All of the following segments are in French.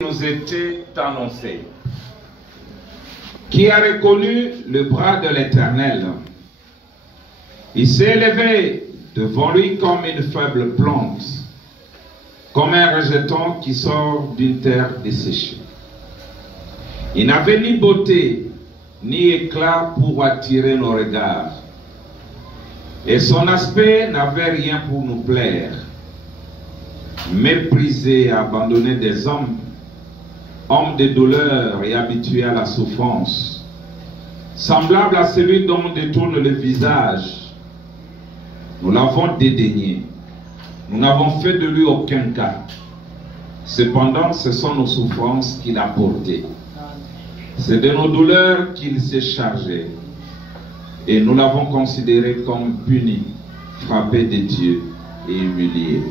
nous était annoncé, qui a reconnu le bras de l'Éternel. Il s'est élevé devant lui comme une faible plante, comme un rejeton qui sort d'une terre desséchée. Il n'avait ni beauté ni éclat pour attirer nos regards, et son aspect n'avait rien pour nous plaire. Méprisé et abandonné des hommes, homme de douleur et habitué à la souffrance, semblable à celui dont on détourne le visage, nous l'avons dédaigné. Nous n'avons fait de lui aucun cas. Cependant, ce sont nos souffrances qu'il a portées. C'est de nos douleurs qu'il s'est chargé. Et nous l'avons considéré comme puni, frappé de Dieu et humilié.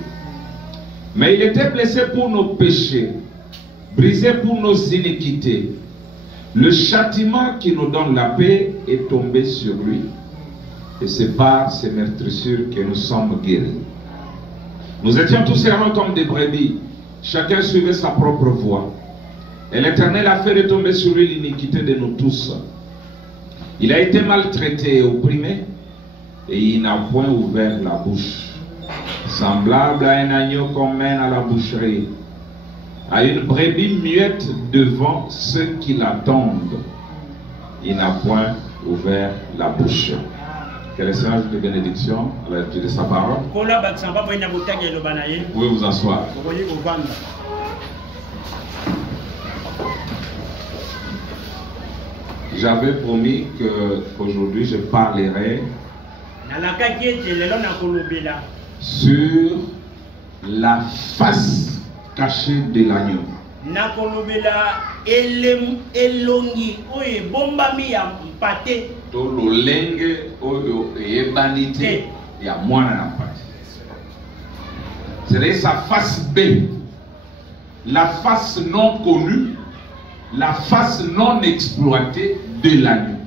Mais il était blessé pour nos péchés, brisé pour nos iniquités. Le châtiment qui nous donne la paix est tombé sur lui. Et c'est par ses meurtrissures que nous sommes guéris. Nous étions tous errants comme des brebis. Chacun suivait sa propre voie. Et l'Éternel a fait retomber sur lui l'iniquité de nous tous. Il a été maltraité et opprimé, et il n'a point ouvert la bouche. Semblable à un agneau qu'on mène à la boucherie, à une brebis muette devant ceux qui l'attendent. Il n'a point ouvert la bouche. Que le Seigneur de bénédiction à la lecture de sa parole. Vous pouvez vous asseoir. J'avais promis qu'aujourd'hui je parlerai sur la face cachée de l'agneau. C'est sa face B, la face non connue, la face non exploitée de l'agneau.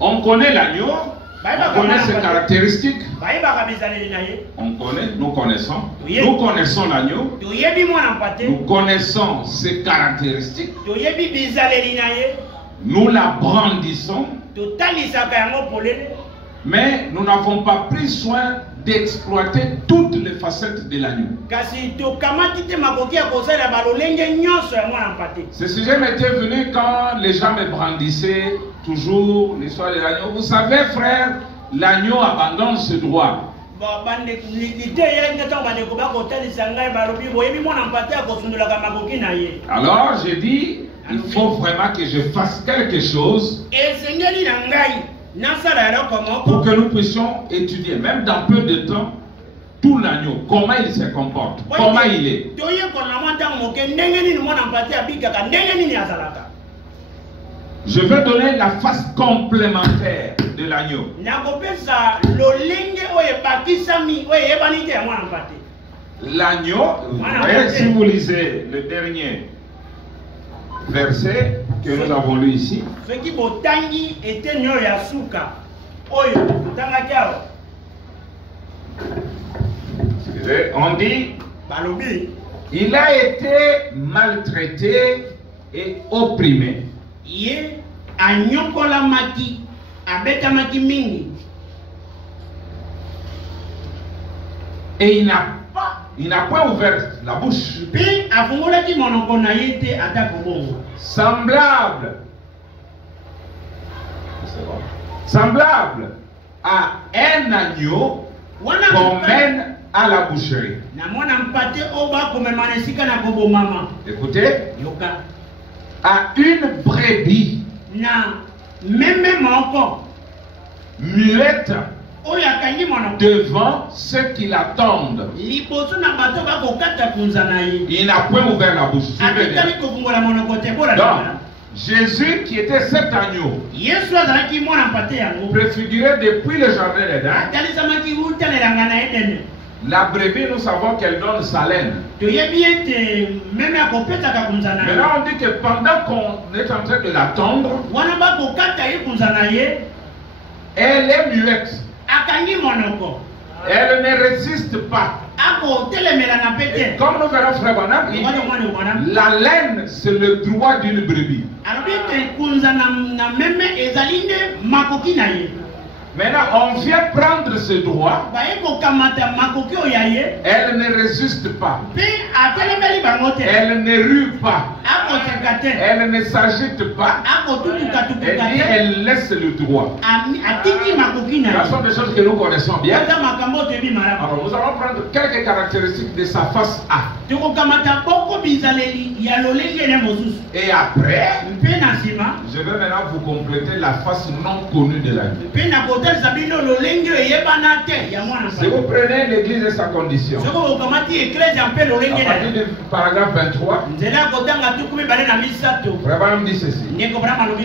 On connaît l'agneau, on connaît ses caractéristiques. On connaît, nous connaissons. Nous connaissons l'agneau. Nous connaissons ses caractéristiques. Nous la brandissons. Mais nous n'avons pas pris soin d'exploiter toutes les facettes de l'agneau. Ce sujet m'était venu quand les gens me brandissaient toujours l'histoire de l'agneau. Vous savez, frère, l'agneau abandonne ce droit. Alors j'ai dit, il faut vraiment que je fasse quelque chose pour que nous puissions étudier, même dans peu de temps, tout l'agneau, comment il se comporte, comment il est. Je vais donner la face complémentaire de l'agneau. L'agneau, si vous lisez le dernier verset que nous avons lu ici, on dit, il a été maltraité et opprimé. Et il n'a pas ouvert la bouche. Semblable à un agneau qu'on mène à la boucherie. Écoutez, à une brebis muette devant ceux qui l'attendent. Il n'a point ouvert la bouche. Donc, Jésus qui était cet agneau, préfiguré depuis le jardin d'Éden, La brebis, nous savons qu'elle donne sa laine. Maintenant, on dit que pendant qu'on est en train de l'attendre, elle est muette. Elle ne résiste pas. Et comme nous verrons frère Bonham, la laine c'est le droit d'une brebis. Maintenant, on vient prendre ce droit. Elle ne résiste pas. Elle ne rue pas. Elle ne s'agite pas. Elle laisse le droit. Ce sont des choses que nous connaissons bien. Alors, nous allons prendre quelques caractéristiques de sa face A. Et après, je vais maintenant vous compléter la face non connue de la vie. Si vous prenez l'église et sa condition, à partir du paragraphe 23, vraiment dit ceci.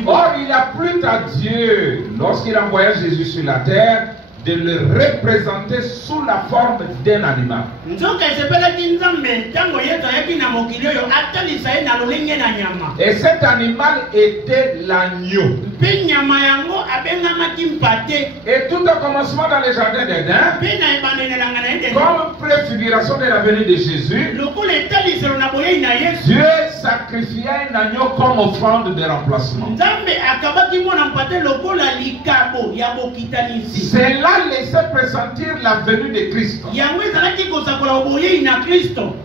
Or, il a plu à Dieu, lorsqu'il envoya Jésus sur la terre, de le représenter sous la forme d'un animal. Et cet animal était l'agneau. Et tout au commencement dans les jardins d'Éden, comme préfiguration de la venue de Jésus, Dieu sacrifia un agneau comme offrande de remplacement. Cela laissait pressentir la venue de Christ.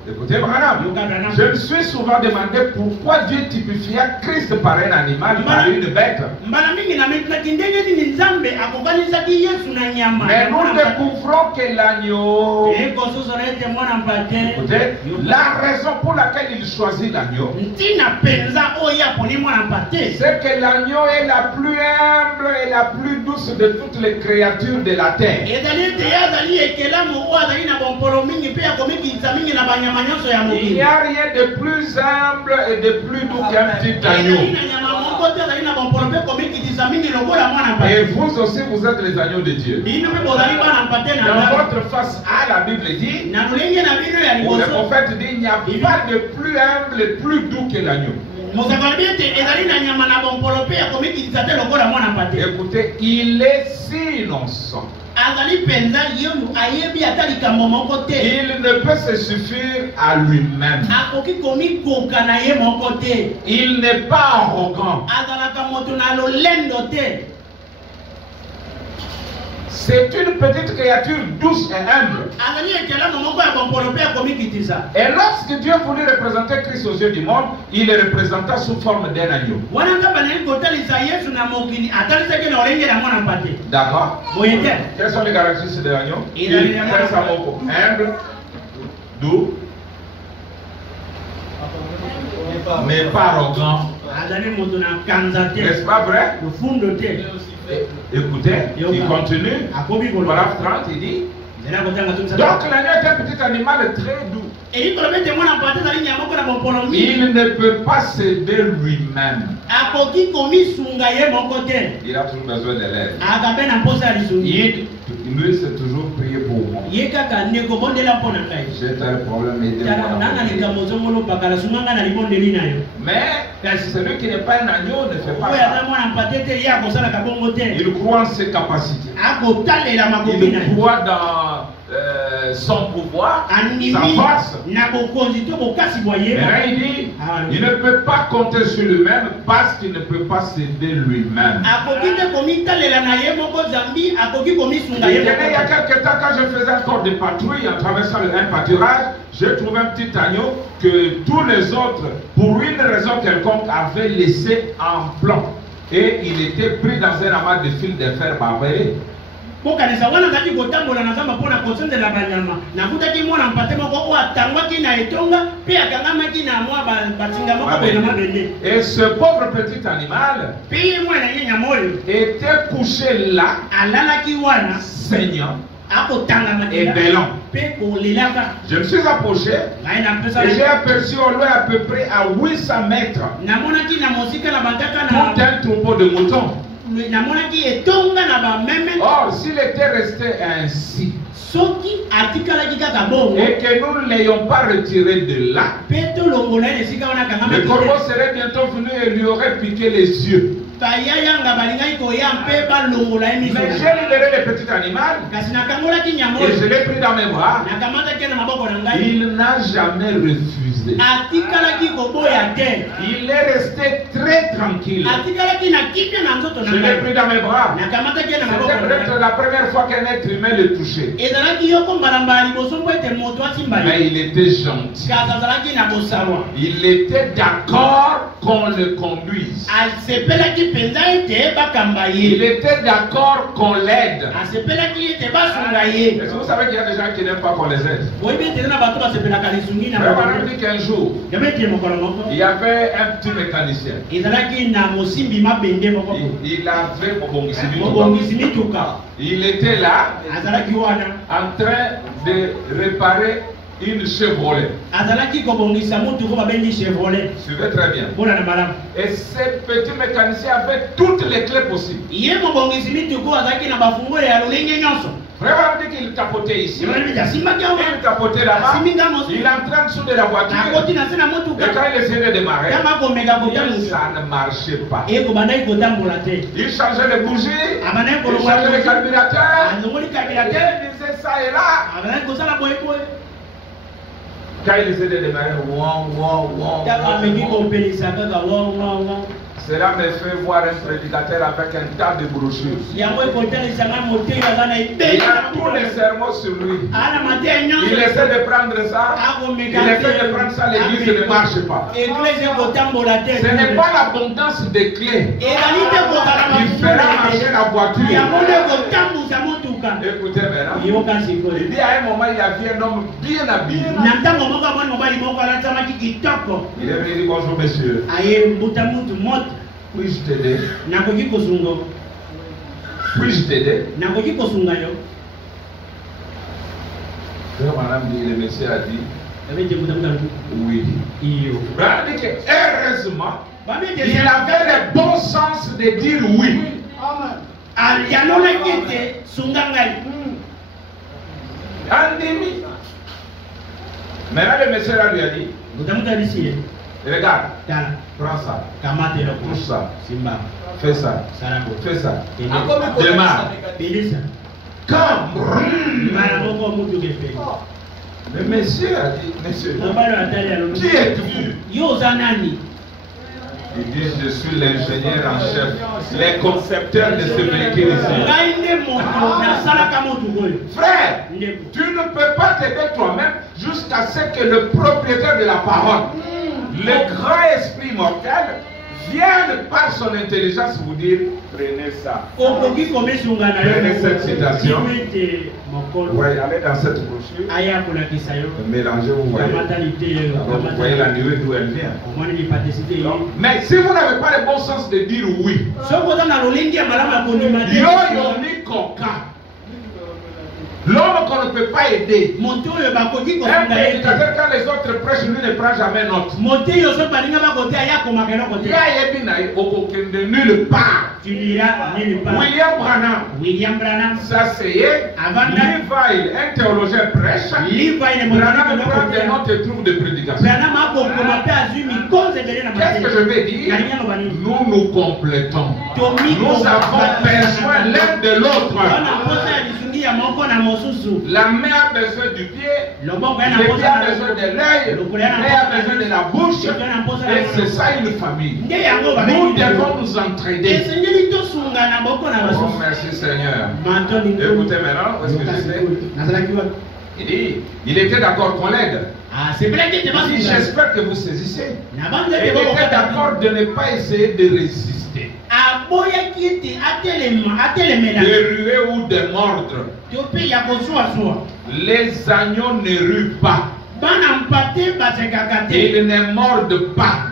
Écoutez, madame, je me suis souvent demandé pourquoi Dieu typifia Christ par un animal, par une bête. Mais nous découvrons que l'agneau, écoutez, la raison pour laquelle il choisit l'agneau, c'est que l'agneau est la plus humble et la plus douce de toutes les créatures de la terre. Il n'y a rien de plus humble et de plus doux qu'un petit agneau. Et vous aussi, vous êtes les agneaux de Dieu. Dans votre face A, la Bible dit, ou le prophète dit, il n'y a pas de plus humble et plus doux que l'agneau. Écoutez, il est si innocent. Il ne peut se suffire à lui-même. Il n'est pas arrogant. C'est une petite créature douce et humble. Et lorsque Dieu voulut représenter Christ aux yeux du monde, il le représenta sous forme d'un agneau. D'accord? Quelles sont les caractéristiques de l'agneau? Il est humble, doux, mais pas arrogant. N'est-ce pas vrai? Écoutez, il continue. Paragraphe 30, il dit. Donc l'agneau est un petit animal très doux. Il ne peut pas s'aider lui-même. Il a toujours besoin de l'aide. Lui, c'est toujours prier pour moi. J'ai un problème, aidez-moi. Mais celui qui n'est pas un agneau ne fait pas ça. Il croit en ses capacités. Il croit dans son pouvoir, sa force. Maintenant il dit, il ne peut pas compter sur lui-même parce qu'il ne peut pas s'aider lui-même. Il y a quelques temps, quand je faisais encore des patrouilles en traversant un pâturage, j'ai trouvé un petit agneau que tous les autres, pour une raison quelconque, avaient laissé en plan. Et il était pris dans un amas de fil de fer barbelé. Et ce pauvre petit animal était couché là, saignant et bêlant. Je me suis approché et j'ai aperçu au loin à peu près à 800 mètres tout un troupeau de moutons. Or, s'il était resté ainsi, et que nous ne l'ayons pas retiré de là, le corbeau serait bientôt venu et lui aurait piqué les yeux. Mais j'ai libéré le petit animal et je l'ai pris dans mes bras. Il n'a jamais refusé. Il est resté très tranquille. Je l'ai pris dans mes bras. C'était peut-être la première fois qu'un être humain le touchait. Mais il était gentil. Il était d'accord qu'on le conduise. Il était d'accord qu'on l'aide. Est-ce que vous savez qu'il y a des gens qui n'aiment pas qu'on les aide? On dit qu'un jour, il y avait un petit mécanicien. Il avait il était là en train de réparer une Chevrolet. Suivez très bien. Et ce petit mécanicien avait toutes les clés possibles. Vraiment dit qu'il tapotait ici. Il tapotait là-bas. Il est en train de souder la voiture. Et quand il essayait de démarrer, ça ne marchait pas. Il changeait les bougies. Il changeait le carburateur. Il disait ça et là. Quand il essaie de démarrer, cela me fait voir un prédicateur avec un tas de brochures. Il a tous les sermons sur lui. Il essaie de prendre ça. Il essaie de prendre ça, l'église ne marche pas. Ce n'est pas l'abondance des clés qui fera marcher la voiture. Écoutez maintenant. Il dit à un moment, il y avait un homme bien habillé. Il est venu, bonjour monsieur. Puis-je t'aider? Puis-je t'aider? Madame dit, le monsieur a dit oui. Heureusement, il avait le bon sens de dire oui. Maintenant le monsieur lui a dit, regarde, prends ça, touche ça, fais ça, fais ça, démarre. Comme le monsieur a dit, monsieur, qui êtes-vous? Il dit, je suis l'ingénieur en chef, les concepteurs de ce véhicule ici. Frère, tu ne peux pas t'aider toi-même jusqu'à ce que le propriétaire de la parole, le grand esprit mortel, vienne par son intelligence vous dire, prenez ça. Prenez cette citation. Vous voyez, allez dans cette brochure. Mélangez, vous voyez. Alors, vous voyez la nuée d'où elle vient. Donc, mais si vous n'avez pas le bon sens de dire oui, l'homme qu'on ne peut pas aider. Un prédicateur, quand les autres prêchent, lui ne prend jamais note. De nulle part. William Branham s'asseyait. Levi, un théologien prêche. Branham prend des notes et trouve des prédications. Qu'est-ce que je vais dire? Nous nous complétons. Nous avons besoin l'un de l'autre. La main a besoin du pied, le pied a besoin de l'œil, l'œil a besoin de la bouche, et c'est ça une famille. Nous devons nous entraider. Oh, merci Seigneur. Écoutez maintenant, où est-ce que je sais? Il dit, il était d'accord qu'on l'aide. J'espère que vous saisissez. Il était d'accord de ne pas essayer de résister, de ruer ou de mordre. Les agneaux ne ruent pas. Ils ne mordent pas.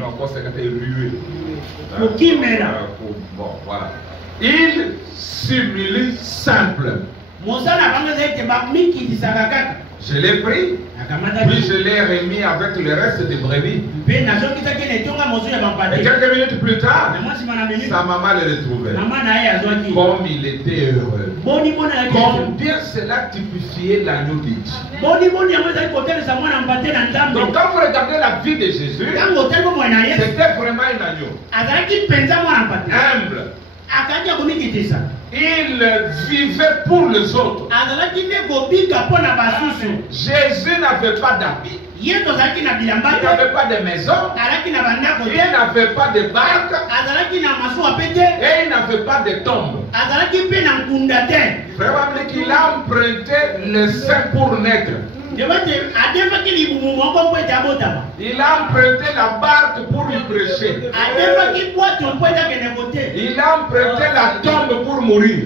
Donc, c'est ruer. Bon, voilà. Il simule simple. Je l'ai pris, puis je l'ai remis avec le reste des brebis. Et quelques minutes plus tard, sa maman le retrouvait. Comme il était heureux. Combien cela typifiait l'agneau de Dieu. Donc quand vous regardez la vie de Jésus, c'était vraiment un agneau. Humble. Il vivait pour les autres. Jésus n'avait pas d'habits. Il n'avait pas de maison. Il n'avait pas de barque. Et il n'avait pas de tombe. Vraiment qu'il a emprunté le sein pour naître. Il a emprunté la barque pour lui prêcher. Il a emprunté la tombe pour mourir.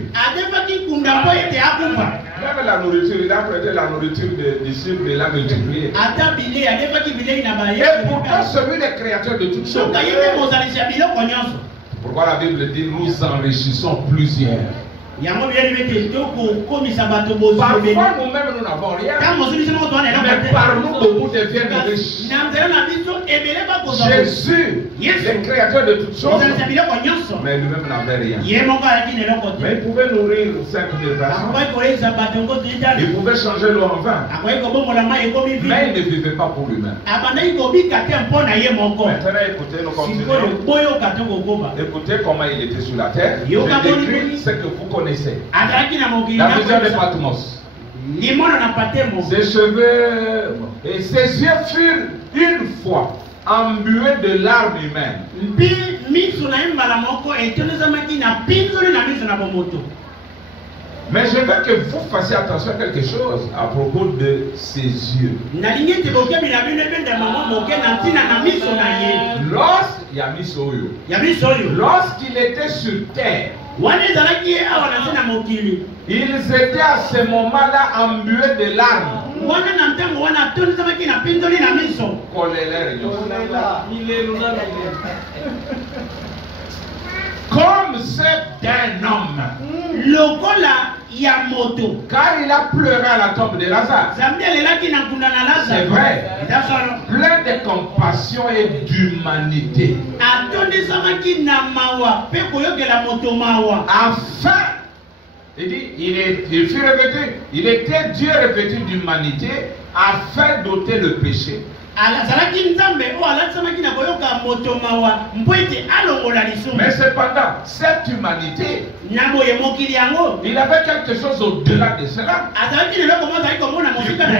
Même la nourriture, il a emprunté la nourriture des disciples et l'a multipliée. Et pourtant, celui des créateurs de toutes choses. Pourquoi la Bible dit nous enrichissons plusieurs? Parfois nous-mêmes nous n'avons rien. Mais par nous beaucoup deviennent riches. Jésus, le créateur de toutes choses, mais lui-même n'avait rien. Mais il pouvait nourrir 5000 personnes. Il pouvait changer l'eau en vin. Mais il ne vivait pas pour lui-même. Maintenant écoutez, nous continuons. Écoutez comment il était sur la terre. Je décris ce que vous connaissez. La vision de Patmos. Ses cheveux et ses yeux furent une fois embués de larmes humaines. Mais je veux que vous fassiez attention à quelque chose à propos de ses yeux. Lorsqu'il était sur terre, ils étaient à ce moment-là embués de larmes. Comme c'est d'un homme. Car il a pleuré à la tombe de Lazare. C'est vrai. Plein de compassion et d'humanité. Afin, il dit, il fut revêtu. Il était Dieu revêtu d'humanité afin d'ôter le péché. Mais cependant, cette humanité, il avait quelque chose au-delà de cela. Il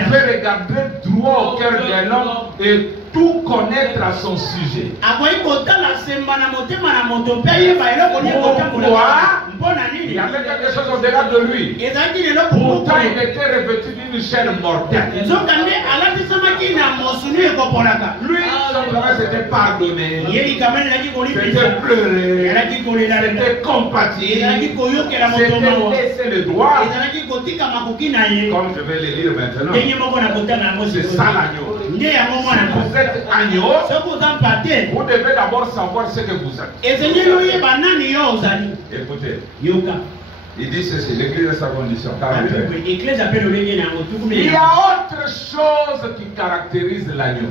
pouvait regarder droit au cœur d'un homme et tout connaître à son sujet. Pourquoi? Il y avait quelque chose au-delà de lui. Pourtant, il était revêtu d'une chair mortelle. Lui, son travail c'était pardonner, c'était pleurer, c'était compatir, c'était laisser le droit. Comme je vais le lire maintenant, c'est ça l'agneau. Vous êtes agneau, vous devez d'abord savoir ce que vous êtes. Écoutez, il dit ceci, l'Église est sa condition. Il y a autre chose qui caractérise l'agneau.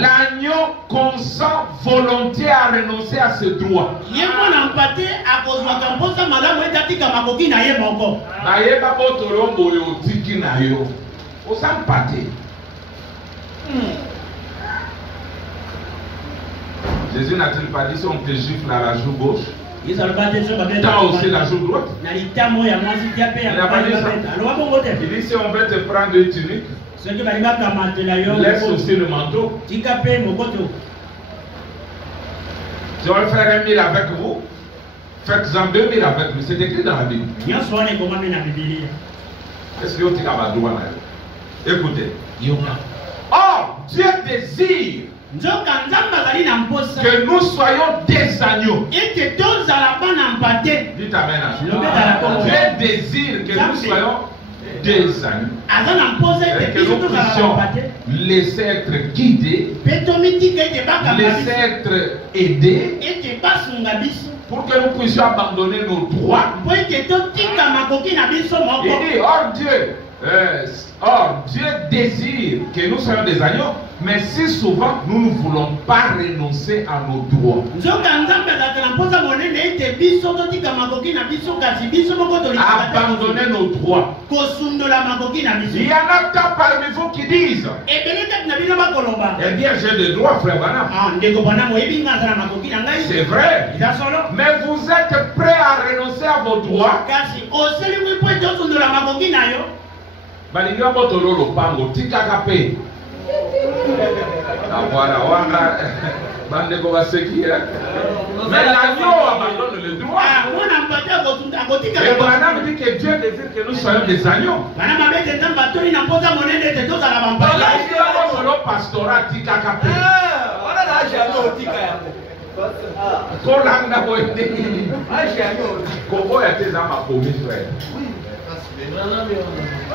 L'agneau consent volontiers à renoncer à ses droits. Jésus n'a-t-il pas dit si on te gifle à la joue gauche, t'as aussi la joue droite? Il n'a pas dit ça. Il dit si on veut te prendre une tunique, laisse aussi le manteau. Si on veut faire 1000 avec vous, faites-en 2000 avec vous. C'est écrit dans la Bible. Est-ce que vous avez droit? Écoutez. Or, Dieu désire que nous soyons des agneaux. Dites amen. Dieu désire que nous soyons des agneaux. Et que nous puissions laisser être guidés, laisser être aidés pour que nous puissions abandonner nos droits. Il dit, Dieu désire que nous soyons des agneaux, mais si souvent nous ne voulons pas renoncer à nos droits. Abandonner nos droits. Il y en a tant parmi vous qui disent, eh bien j'ai des droits, frère Branham. C'est vrai. Mais vous êtes prêts à renoncer à vos droits? Balinga botolo lopango tikaka pe. Voilà, wanga bande ko basekia. Mais l'agneau abandonne le droit. Et Branham dit que Dieu désire que nous soyons des agneaux. Pastorat tikaka pe. Kolanga boyde. Kobo ya tes ama komi frère.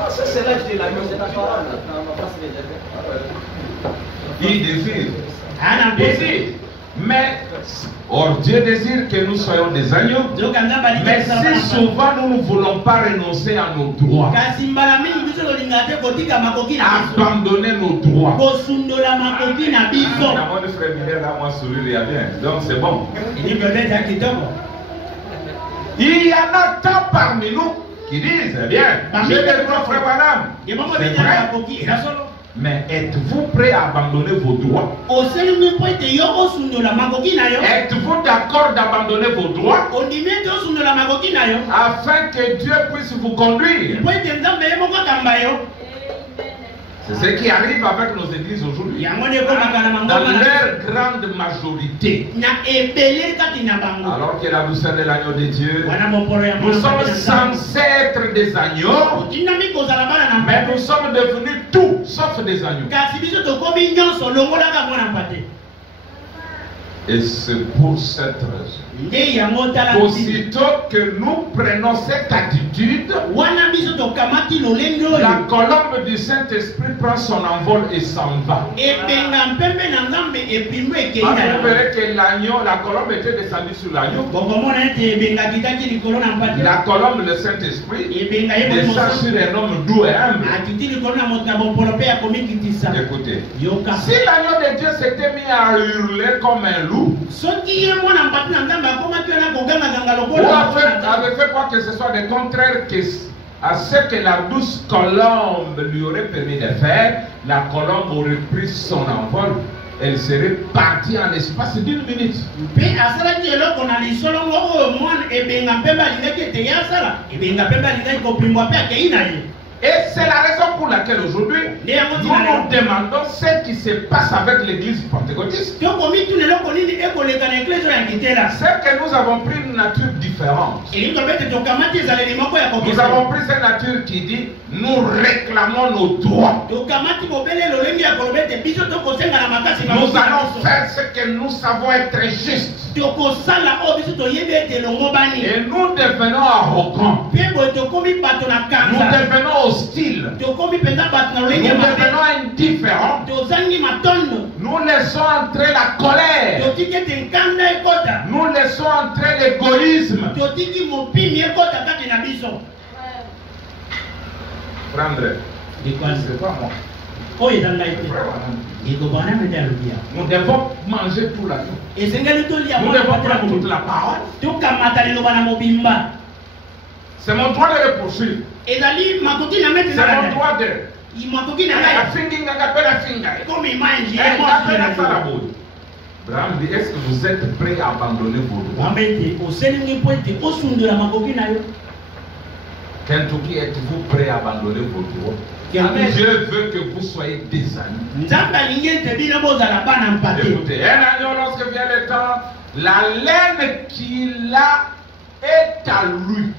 Ça c'est l'âge de l'agneau, c'est la parole. Il désire. Mais Dieu désire que nous soyons des agneaux. Mais si souvent nous ne voulons pas renoncer à nos droits, abandonner nos droits. Donc c'est bon. Il y en a tant parmi nous qui disent, eh bien, j'ai des droits, frère Branham. C'est vrai. Mais êtes-vous prêt à abandonner vos droits? Êtes-vous d'accord d'abandonner vos droits afin que Dieu puisse vous conduire? C'est ce qui arrive avec nos églises aujourd'hui. Dans leur grande majorité. Alors que la douceur de l'agneau de Dieu, nous sommes censés être des agneaux, mais nous sommes devenus tout sauf des agneaux. Et c'est pour cette raison, aussitôt que nous prenons cette attitude, la colombe du Saint-Esprit prend son envol et s'en va. Vous verrez que l'agneau, la colombe était descendue sur l'agneau. La colombe, le Saint-Esprit, descend sur un homme doux et humble. Écoutez, si l'agneau de Dieu s'était mis à hurler comme un loup, ou avait fait quoi que ce soit de contraire à ce que la douce colombe lui aurait permis de faire, la colombe aurait pris son envol. Elle serait partie en l'espace d'une minute. Et c'est la raison pour laquelle aujourd'hui, nous nous demandons ce qui se passe avec l'église pentecôtiste. C'est que nous avons pris une nature différente. Nous avons pris cette nature qui dit, nous réclamons nos droits. Nous allons faire ce que nous savons être juste. Et nous devenons arrogants. Nous devenons hostiles. Nous devenons indifférents. Nous laissons entrer la colère. Nous laissons entrer l'égoïsme. Prendre. C'est pas moi. Nous devons manger tout la vie. Nous devons prendre toute la parole. C'est mon droit de le poursuivre. C'est mon droit de. Est-ce que vous êtes prêts à abandonner vos droits? Kentucky, êtes-vous prêts à abandonner vos droits? Dieu veut que vous soyez des agneaux. Écoutez, un agneau, lorsque vient le temps, la laine qu'il a est à lui.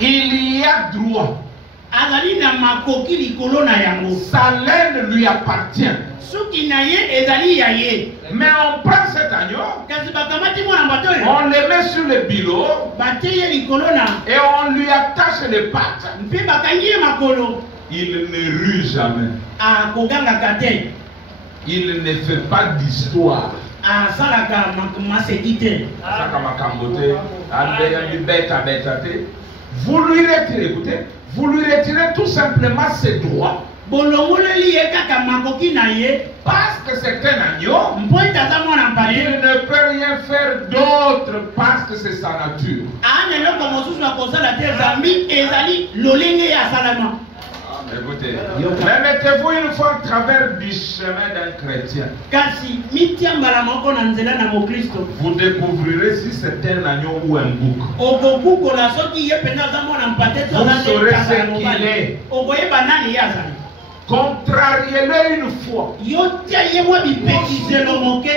Il y a droit. Sa laine lui appartient. Mais on prend cet agneau, on le met sur le bilot et on lui attache les pattes. Il ne rue jamais. akogangaka te, Il ne fait pas d'histoire. asalaka maseki te. Saka makambo te, abeya beta beta te. Vous lui retirez, écoutez, vous lui retirez tout simplement ses droits. bolongoleli ye kaka makoki na ye Parce que c'est un agneau, mpo ete aza mwana il mpate ne peut rien faire d'autre parce que c'est sa nature. aana eloko mosusu ya kosala te zambi ezali lolenge ya asalama. Écoutez, mais mettez-vous une fois à travers du chemin d'un chrétien. kasi mitiambala moko na nzela na mokristo Vous découvrirez si c'est un agneau ou un bouc. okokukola soki ye mpenza aza mwana mpate to Vous aza saurez te kaka ya ce qu'il mobali est. okoyeba nani ye azali Contrariez-le une fois. yo tia ye mwa bipekiselo moke.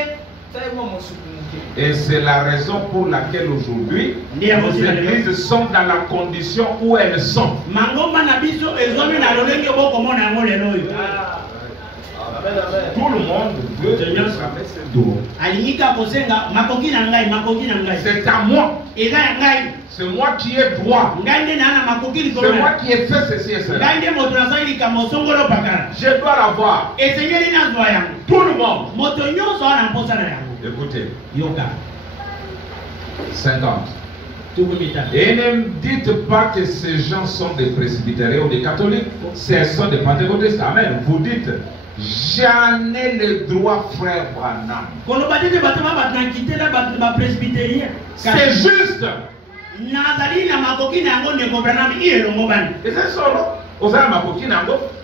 Et c'est la raison pour laquelle aujourd'hui, nos églises sont dans la condition où elles sont. mangomba na biso ezomi na lolenge bokomona yango lelo oyo Tout le monde veut réclamer ses droits. alingi ka kosenga makoki na ngai makoki na ngai C'est à moi. eza ya ngai C'est moi qui ai droit. ngai nde naa na makoki C'est likolo moi na qui ai fait ceci et cela. ngai nde moto nasali likambo osongolo pakala Je dois l'avoir. esengeli nazwa yango Tout le monde. moto nyonso awa na mposa na yango Écoutez, yoka 50. tuku mitano. Et ne dites pas que ces gens sont des presbytériens ou des catholiques. Ce sont des pentecôtistes. Amen. Vous dites, j'en ai le droit, frère Branham. koloba te te bato ba bato na kitela bato ba presbytérien C'est juste. nazali na makoki na yango ndeko Branham iye elongo bani Et c'est solo.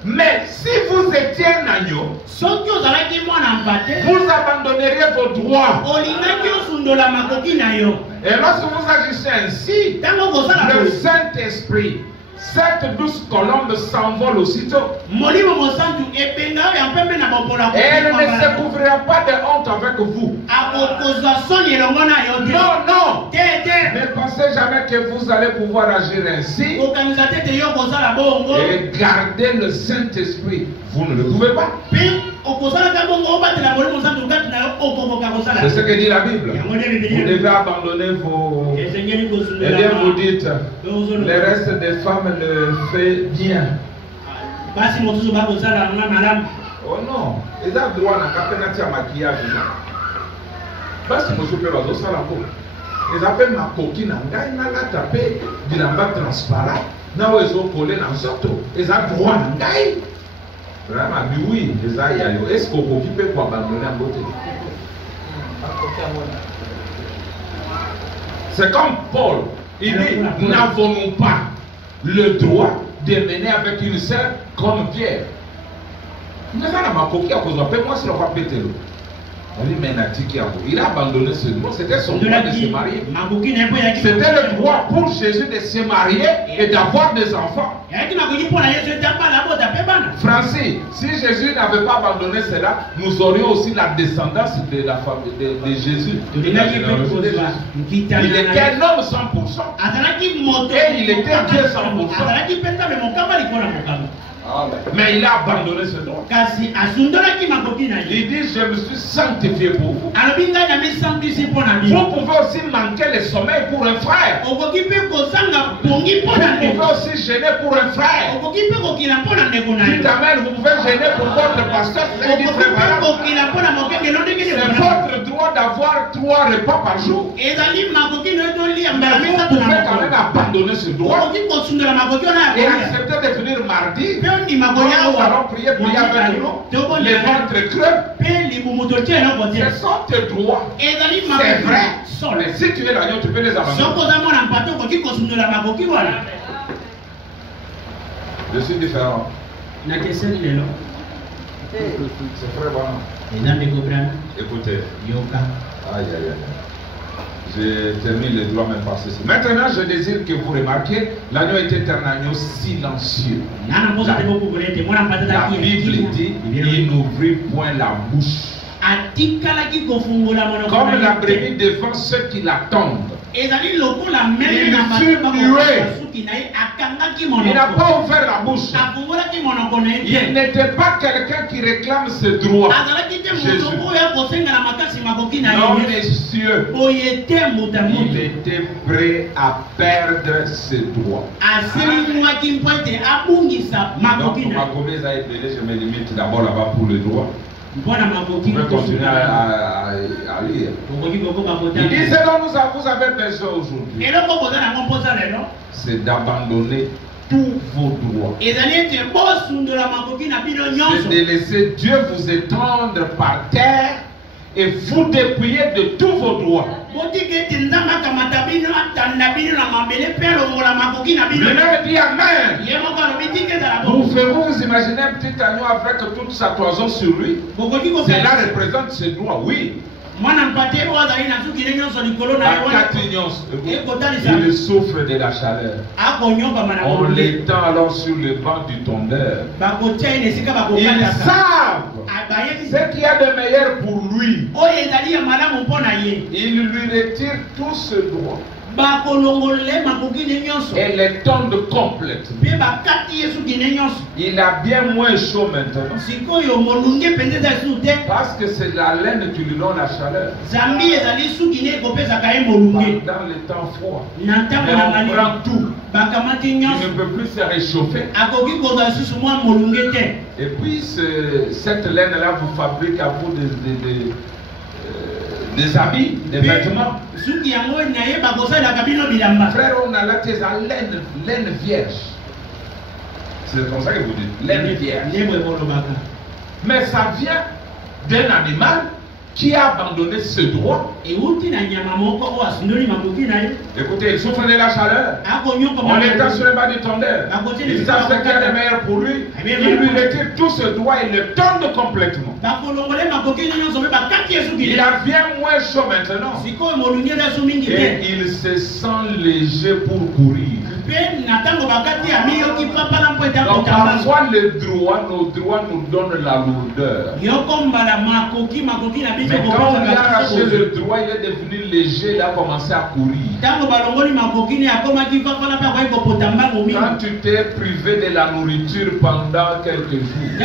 Mais si vous étiez un agneau, soki ozalaki mwana mpate vous abandonneriez vos droits. olingaki osundola makoki na yo Et lorsque vous agissez ainsi, ntango kosala le boye Saint-Esprit, cette douce colombe s'envole aussitôt. molimo mosantu ebenga oyo ya mpembe na bopola Et elle ne se couvrira pas de honte avec vous. akokozwa soni elongo na yo te Non, non. te te Ne pensez jamais que vous allez pouvoir agir ainsi kokanisa te te yo kosala bongo et garder le Saint-Esprit. Vous ne le pouvez pas. mpe okosalaka bongo obatela molimo mosantu kati na yo okokoka kosala C'est ce que dit la Bible. yango nde Vous biblia devez abandonner vos... esengeli Et bien kosundola vous dites, le reste des femmes le fait bien. basi mosusu bakosala nga malamu Oh non, ils ont droit à un maquillage. Parce que je peux pas ça là-bas. Ils appellent ma coquine en gagne, la taper, du lamba transparent. Non, ils ont collé dans sorte. Ils ont droit en gagne. Vraiment, oui, ils ont. Est-ce qu'on peut pas abandonner en beauté? C'est comme Paul. Il dit, n'avons-nous pas le droit de mener avec une sœur comme Pierre? Il a abandonné ce droit. C'était son droit de se marier. C'était le droit pour Jésus de se marier et d'avoir des enfants. Francis, si Jésus n'avait pas abandonné cela, nous aurions aussi la descendance de la famille de Jésus. Il était un homme 100%. Et il était Dieu 100%. Mais il a abandonné ce droit. Il dit, je me suis sanctifié pour vous. Vous pouvez aussi manquer le sommeil pour un frère. Vous pouvez aussi gêner pour un frère. Dites amen, vous pouvez gêner pour votre pasteur. C'est votre droit d'avoir 3 repas par jour. Mais vous pouvez quand même abandonner ce droit et accepter de venir mardi. Nous allons prier avec nous. Les ventres creux. Ce sont tes droits. C'est vrai. Mais si tu es l'agneau, tu peux les abandonner. Je suis différent. C'est frère Branham. Écoutez. Aïe, aïe, aïe. Je termine le droit même par ceci. Maintenant, je désire que vous remarquiez, l'agneau était un agneau silencieux. La Bible dit, il n'ouvrit point la bouche. Comme la brebis devant ceux qui l'attendent. Il fut muet. Il n'a pas ouvert la bouche. Il n'était pas quelqu'un qui réclame ses droits. Jésus. Non, messieurs. Il était prêt à perdre ses droits. Donc, je me limite d'abord là-bas pour les droits. Vous pouvez continuer à lire. Il dit ce dont vous avez besoin aujourd'hui, c'est d'abandonner tous vos droits. C'est de laisser Dieu vous étendre par terre et vous dépouiller de tous vos droits. Le Père dit Amen. Pouvez-vous vous imaginer un petit agneau avec toute sa toison sur lui? Cela représente ses droits, oui. Il souffre de la chaleur. On l'étend alors sur le banc du tondeur. Ils savent ce qu'il y a de meilleur pour lui. Il lui retire tout ce droit et les tondent complètement. Il a bien moins chaud maintenant parce que c'est la laine qui lui donne la chaleur. Dans les temps froids, mais on prend tout. Il ne peut plus se réchauffer. Et puis cette laine-là vous fabrique à vous des habits, des vêtements. Frère, on a là tes laine vierge. C'est comme ça que vous dites, laine vierge. Mais ça vient d'un animal qui a abandonné ce droit. Écoutez, il souffre de la chaleur. On l'étend sur le bas du tondeur. Il savent ce qu'il y a de meilleur pour lui. Il lui retire tout ce droit et le tondent complètement. Il a bien moins chaud maintenant. Et il se sent léger pour courir. Donc parfois nos droits nous donnent la lourdeur. Mais quand on lui a arraché le droit, il est devenu léger, il a commencé à courir. Quand tu t'es privé de la nourriture pendant quelques jours,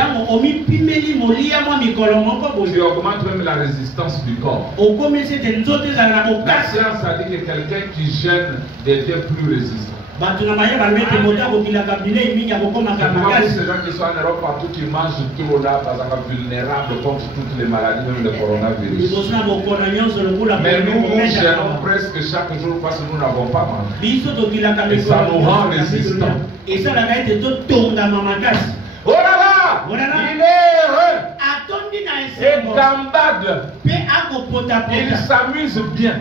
tu augmentes même la résistance du corps. La science a dit que quelqu'un qui jeûne devient plus résistant. Ces gens qui sont en Europe partout qui mangent trop là, parce qu'ils sont vulnérables contre toutes les maladies, même le coronavirus. Mais nous gênons presque chaque jour parce que nous n'avons pas mangé. Et ça nous rend résistants. Oh là là! Il est heureux! Et gambade. Il s'amuse bien.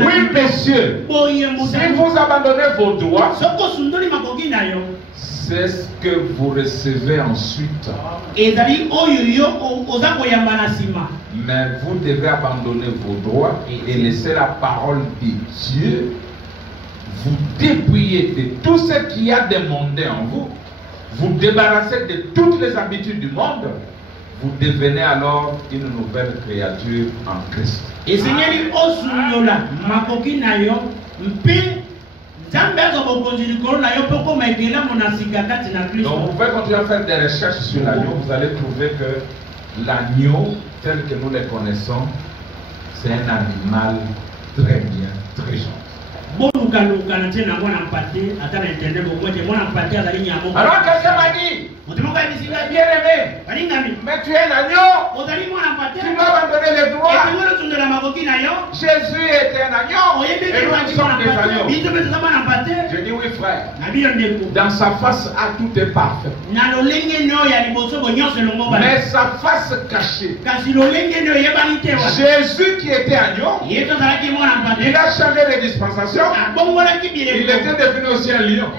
Oui, messieurs. Si vous abandonnez vos droits, c'est ce que vous recevez ensuite. Mais vous devez abandonner vos droits et laisser la parole de Dieu vous dépouiller de tout ce qu'il y a de mondain en vous. Vous débarrassez de toutes les habitudes du monde. Vous devenez alors une nouvelle créature en Christ. Et Seigneur, donc vous pouvez continuer à faire des recherches sur l'agneau. Vous allez trouver que l'agneau, tel que nous le connaissons, c'est un animal très bien, très gentil. Alors quelqu'un m'a dit, bien aimé, mais tu es un agneau, tu dois abandonner les droits. Jésus était un agneau et nous sommes des agneaux. Je dis oui frère, dans sa face tout est parfait, mais sa face cachée. Jésus qui était agneau, il a changé de dispensation. Il était devenu aussi un lion.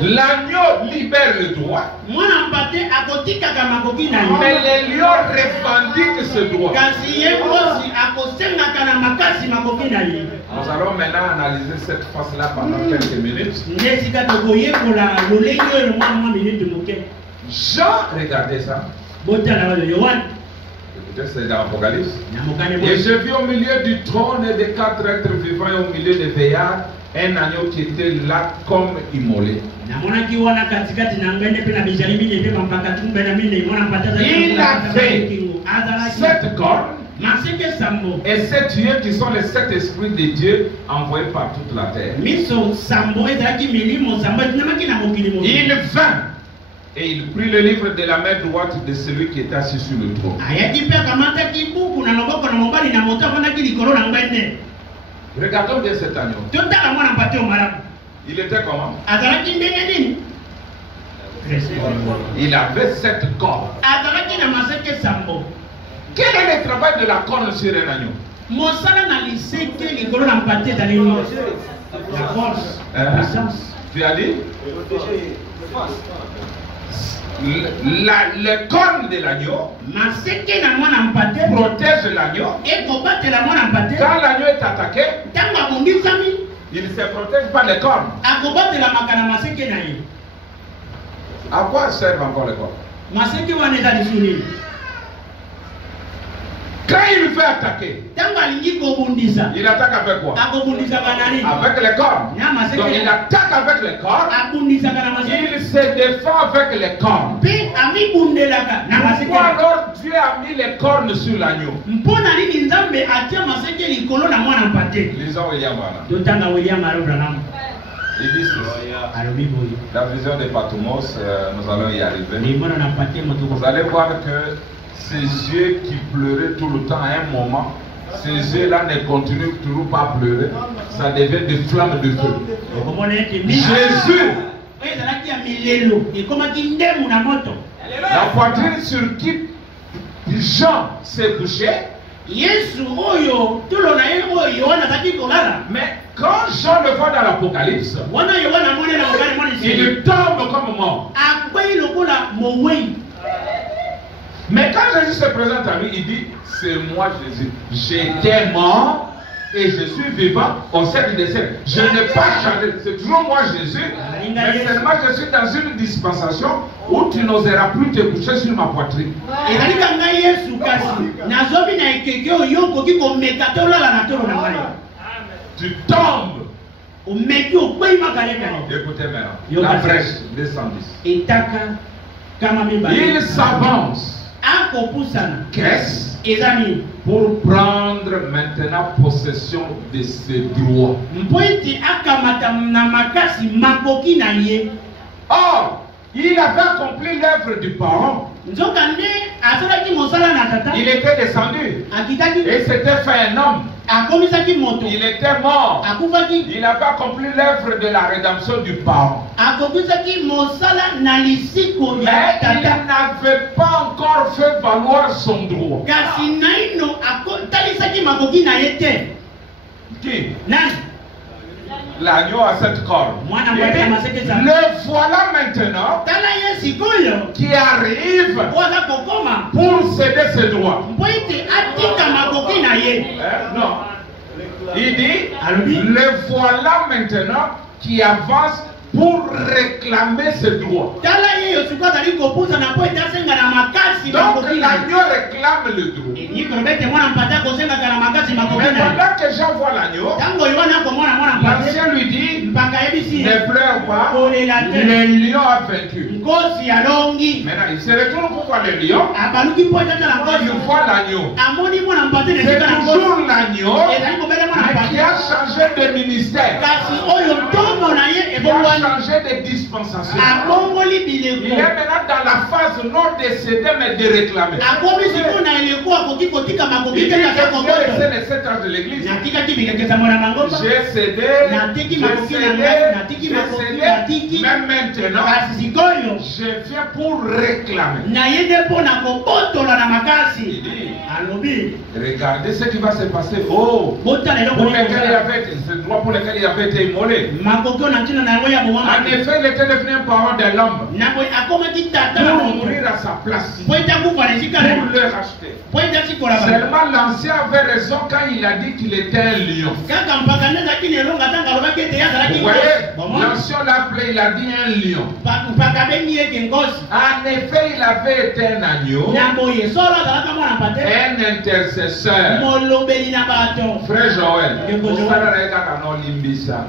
L'agneau libère le droit, mais les lions revendiquent ce droit. Nous allons maintenant analyser cette face-là pendant quelques minutes. Jean, regardez ça. Écoutez, c'est dans l'Apocalypse. Et je vis au milieu du trône et des 4 êtres vivants et au milieu des veillards un agneau qui était là comme immolé. Il avait 7 cornes et 7 yeux qui sont les 7 esprits de Dieu envoyés par toute la terre. Il vint et il prit le livre de la main droite de celui qui était assis sur le trône. Regardons bien cet agneau. Il était comment? Il avait 7 cornes. Quel est le travail de la corne sur un agneau? La force, la puissance. Tu as dit? Le corne de l'agneau protège l'agneau. Quand l'agneau est attaqué, il ne se protège pas les cornes. À quoi servent encore les cornes? Quand il fait attaquer, il attaque avec quoi? Avec les cornes. Donc il attaque avec les cornes. Il se défend avec les cornes. Pourquoi alors Dieu a mis les cornes sur l'agneau? Lisons William Branham. Il dit ceci. La vision de Patmos, nous allons y arriver. Vous allez voir que ces yeux qui pleuraient tout le temps à un moment, ces yeux-là ne continuent toujours pas à pleurer, ça devient des flammes de feu. Jésus, la poitrine sur qui Jean s'est couché, mais quand Jean le voit dans l'Apocalypse, il tombe comme mort. Mais quand Jésus se présente à lui, il dit, c'est moi Jésus. J'étais mort et je suis vivant au siècle des siècles. Je n'ai pas changé. C'est toujours moi Jésus. Mais seulement je suis dans une dispensation où tu n'oseras plus te coucher sur ma poitrine. Tu tombes. Écoutez maintenant. La brèche 210. Il s'avance. Qu'est-ce pour prendre maintenant possession de ses droits? Or, il avait accompli l'œuvre du parent. Il était descendu et s'était fait un homme. Il était mort. Il avait accompli l'œuvre de la rédemption du parent. Mais il n'avait pas encore fait valoir son droit. Qui? L'agneau a 7 cornes. Le voilà maintenant qui arrive pour céder ses droits. Non. Il dit, le voilà maintenant qui avance pour réclamer ses droits. Donc l'agneau réclame le droit. Mais pendant que Jean voit l'agneau, l'ancien lui dit, ne pleure pas, le lion a vaincu. Maintenant il se retourne pour voir le lion. Il voit l'agneau. C'est toujours l'agneau qui a changé de ministère. Il a changé de dispensation. Il est maintenant dans la phase non de céder mais de réclamer. Il dit que c'est les 7 ans de l'église. J'ai cédé, même maintenant, je viens pour réclamer. Il dit, regardez ce qui va se passer. Oh, vous me c'est le droit pour lequel il avait été immolé. En effet, il était devenu un parent de l'homme pour mourir à sa place, pour le racheter. Seulement l'ancien avait raison quand il a dit qu'il était un lion. Vous voyez, l'ancien l'a appelé, il a dit un lion. En effet, il avait été un agneau, un intercesseur. Frère Joël, vous savez ça.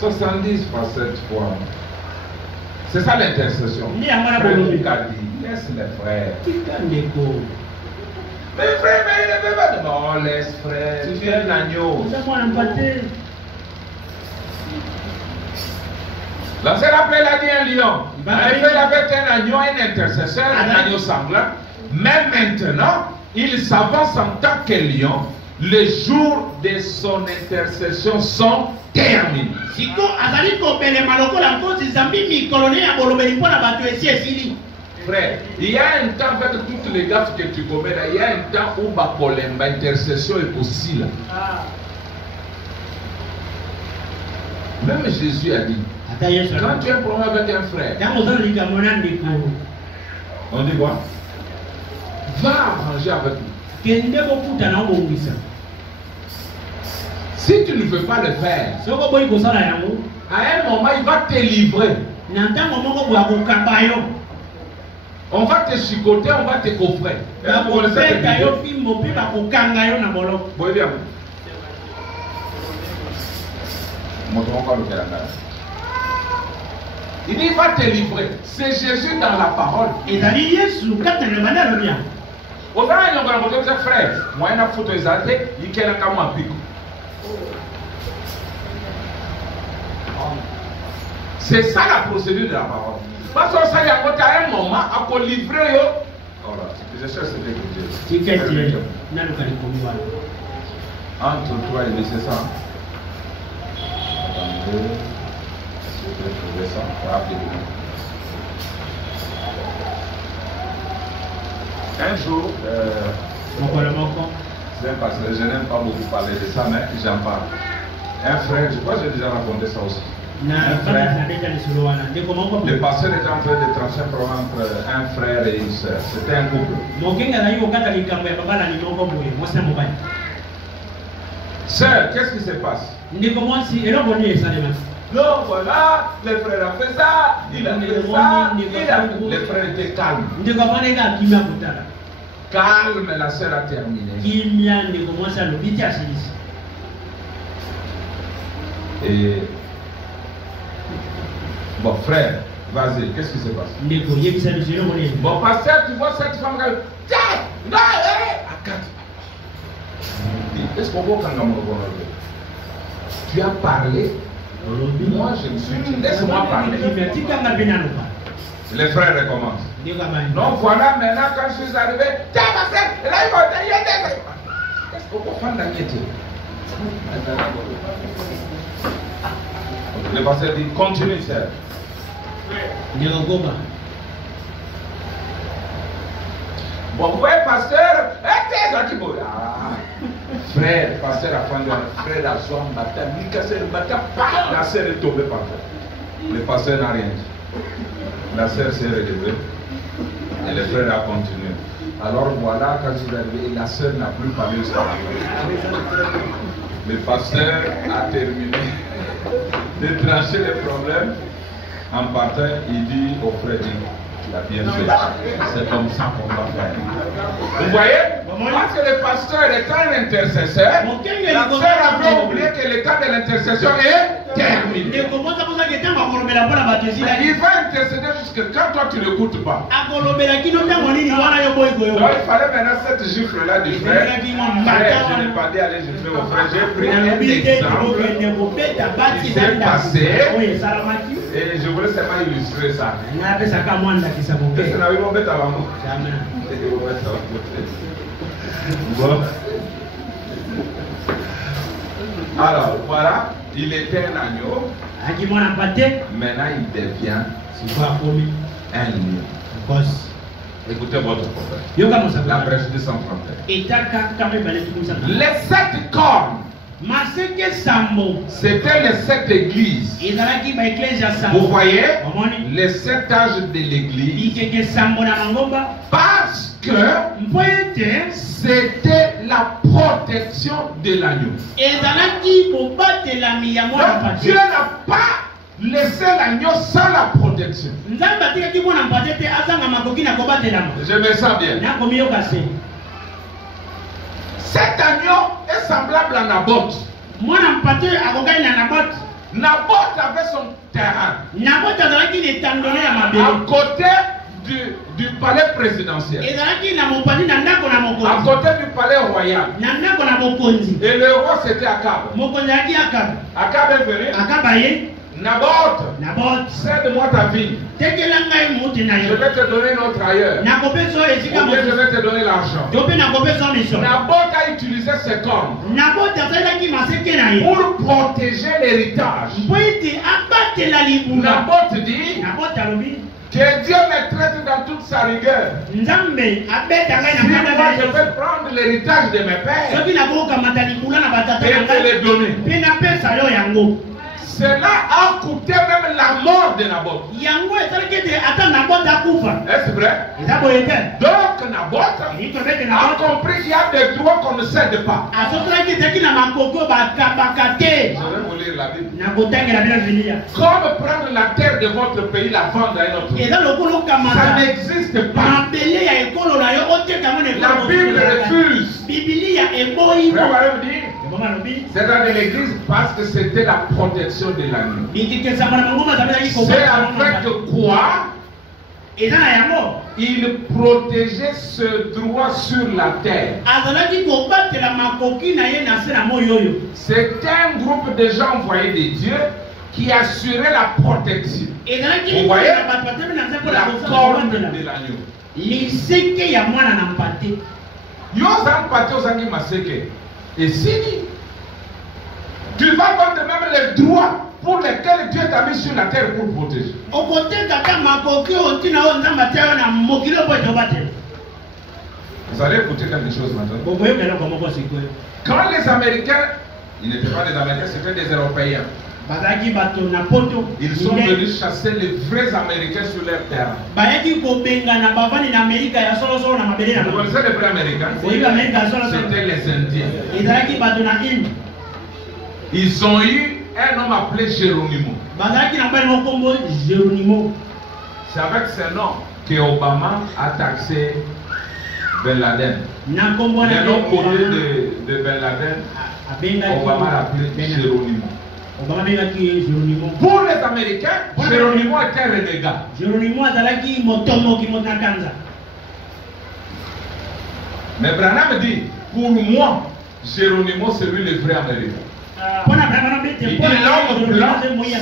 70 par 7 fois. C'est ça l'intercession. Frère Luc a dit, laisse les frères. Mais frère, mais il ne veut pas de non, laisse frère, tu es un agneau. L'ancien appelé l'a dit un lion. En effet, il avait un agneau, un intercesseur, un agneau sanglant. Mais maintenant, il s'avance en tant que lion. Les jours de son intercession sont terminés. Frère, il y a un temps avec toutes les gaffes que tu commets là, il y a un temps où ma intercession est possible. Même Jésus a dit, quand tu as un problème avec un frère, on dit quoi? Va arranger avec lui. Si tu ne veux pas le faire, à un moment il va te livrer. On va te chicoter, on va te coffrer. Il dit, il va te livrer. C'est Jésus dans la parole. Et dans frère, moi, je photo c'est ça la procédure de la parole. Parce que ça y a un moment à livrer. Je cherche ce que entre toi et lui, c'est ça. Attendez, je vais trouver ça rapidement. Un jour, je n'aime pas beaucoup parler de ça, mais j'en parle. Un frère, je crois que j'ai déjà raconté ça aussi. Un frère, le pasteur était en train de trancher un problème entre un frère et une soeur. C'était un couple. Sœur, qu'est-ce qui se passe? Non, voilà, le frère a fait ça, il a fait ça, le frère était calme. Calme, la sœur a terminé. Et bon, frère, vas-y, qu'est-ce qui se passe? Bon, pasteur, tu vois cette femme qui tiens, non, est-ce qu'on voit quand tu as parlé? Moi, je me suis dit, laisse-moi parler. Les frères recommencent. Donc voilà, maintenant, quand je suis arrivé, tiens, pasteur, là, il va te dire, est-ce qu'on peut prendre la quête? Le pasteur dit, continue, sœur. Bon, vous voyez, pasteur, frère, pasteur a fait un frère à son bâtard, la sœur est tombée par terre. Le pasteur n'a rien dit. La sœur s'est relevée et le frère a continué. Alors voilà, quand je suis arrivé, la sœur n'a plus parlé jusqu'à la fin. Le pasteur a terminé de trancher les problèmes. En partant, il dit au frère, tu as bien fait. C'est comme ça qu'on va faire. Vous voyez? Parce que le pasteur est un intercesseur, la sœur avait oublié que le temps de l'intercession est terminé. Il va intercéder jusque quand toi tu n'écoutes pas. Donc il fallait maintenant cette gifle-là du frère. Je n'ai pas dit aller gifler mon frère. J'ai pris un exemple qui s'est passé. Et je voulais seulement illustrer ça. Bon. Alors voilà, il était un agneau. Maintenant il devient un lion. Écoutez votre prophète. Yoka Moussa. La brèche 231. Les Les 7 cornes, Maseke Sambo. c'était les 7 églises. Ezalaki ba église ya Sambo. Vous voyez Omoni. les 7 âges de l'église. Ikeke Sambo na Mangomba. Parce que Mpoyete. c'était la protection de l'agneau. Ezalaki bobatela ya mwana Donc Dieu pate. n'a pas laissé l'agneau sans la protection. Nzambe atikaki mwana pate te azanga makoki na kobatelama. Je me sens bien. Nakomi yoka se. Cet agneau est semblable à Naboth. Mwana pate akokai na Naboth. Naboth avait son terrain Naboth azalaki na etandone ya à mabele. côté du palais présidentiel, Ezalaki na mopani na ndako na à mokonzi. côté du palais royal. Na ndako na mokonzi. Et le roi c'était Akab. Mokonzi yaki Akabu. Akab est venu. Akaba ye. Naboth, Naboth. cède-moi ta vie. Tekela ngai mutu na Je yo. vais te donner notre ailleurs. Nakopesa oyo esika Ou bien je mosusu. vais te donner l'argent. Yo mpe nakopesa oyo miso. Naboth a utilisé ses cornes Naboth asalaki maseke na ye. pour protéger l'héritage. Mpo ete abatela libula. Naboth dit Naboth alobi. que Dieu me traite dans toute sa rigueur. Nzambe abeta ngai Si na moi kanda je na vais prendre l'héritage de mes pères soki nakokamata libula na batata et na te ngai les donner. mpe napesa yo yango. Cela a coûté même la mort de Naboth. Yango esalaki ete ata Naboth akufa. Est-ce vrai? Eza boye te. Donc Naboth Eli tobete a Naboth compris qu'il y a des droits qu'on ne cède pas. asosolaki ezalaki na makoki oyo bakabaka te. Je vais vous lire la Bible. nakotangela bino bilia. Comme prendre la terre de votre pays, la vendre à un autre. eza lokola Ça okamata n'existe pas. mabele ya ekolo na yo otekango na La Bible refuse. bibilia eboyi Frère Barham dit, eboma lobi c'est dans l'église parce que c'était la protection de l'agneau. bikikesama na mangoma zabelaki C'est avec quoi eza na yango il protégeait ce droit sur la terre. azalaki kobatela makoki na ye na se na moi oyo. C'est un groupe de gens envoyés de Dieu qui assurait la protection. ezalaki Vous voyez na bato batemi na nzambe la na kosala corne kobatela de l'agneau. liseke ya mwana na mpate. Yo zan pate ozangi maseke. Et si tu vas vendre même les droits pour lesquels Dieu t'a mis sur la terre pour protéger. okoteka ta makoki oyo ntina oyo nzambe atia yo na mokili oyo mpo ete obatela. Vous allez écouter quelque chose maintenant. bokoyoka eloko moko sikoyo. Quand les Américains, ils n'étaient pas des Américains, c'était des Européens. bazalaki bato na poto. Ils sont venus chasser les vrais Américains sur leur terrain. bayaki kobengana bavandi na amerika ya solosolo na mabele na Vous bango. connaissez les vrais Américains? oyebi amerika ya solosolo C'était les Indiens. ezalaki bato na inde. Ils ont eu un homme appelé Géronimo. bazalaki na mobali moko kombo Geronimo. C'est avec ce nom que Obama a taxé Ben Laden. na kombo wana Le nom te connu de Ben Laden, Obama l'a appelé Géronimo. obama abengaki Geronimo. Pour les Américains, Géronimo était un renégat. Geronimo azalaki motomboki moto na kanza. Mais Branham dit, pour moi, Géronimo, c'est lui le vrai Américain. mpona Branham bete Il dit l'homme blanc,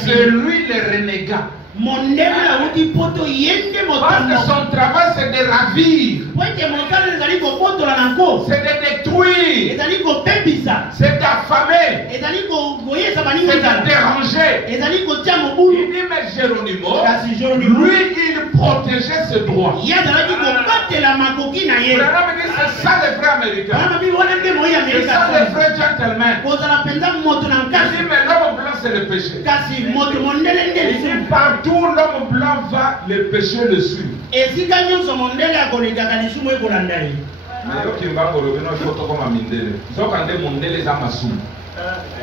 c'est lui le renégat. mondele awuti poto yende Parce que motombo. son travail, c'est de ravir, po ete motala ezali kobotola na nko c'est de détruire, ezali kobebisa c'est d'affamer, ezali koyesa c'est baninga de ezala déranger. ezali kotia Il mobulu. dit, mais Géronimo, kasi Geronimo lui, il protégeait ce droit. ye azalaki kobatela makoki na ye. Branham dit, c'est ça le vrai Américain. Bana bi wana nde moi C'est amerika ça le sasa. vrai gentleman. kozala mpenza moto na Il dit, nkasi mais l'homme blanc, c'est le péché. kasi moto mondele nde Il dit, lisusu. partout l'homme blanc va, le péché le suit. esika nyonso mondele akolekaka lisumu ekolanda ye.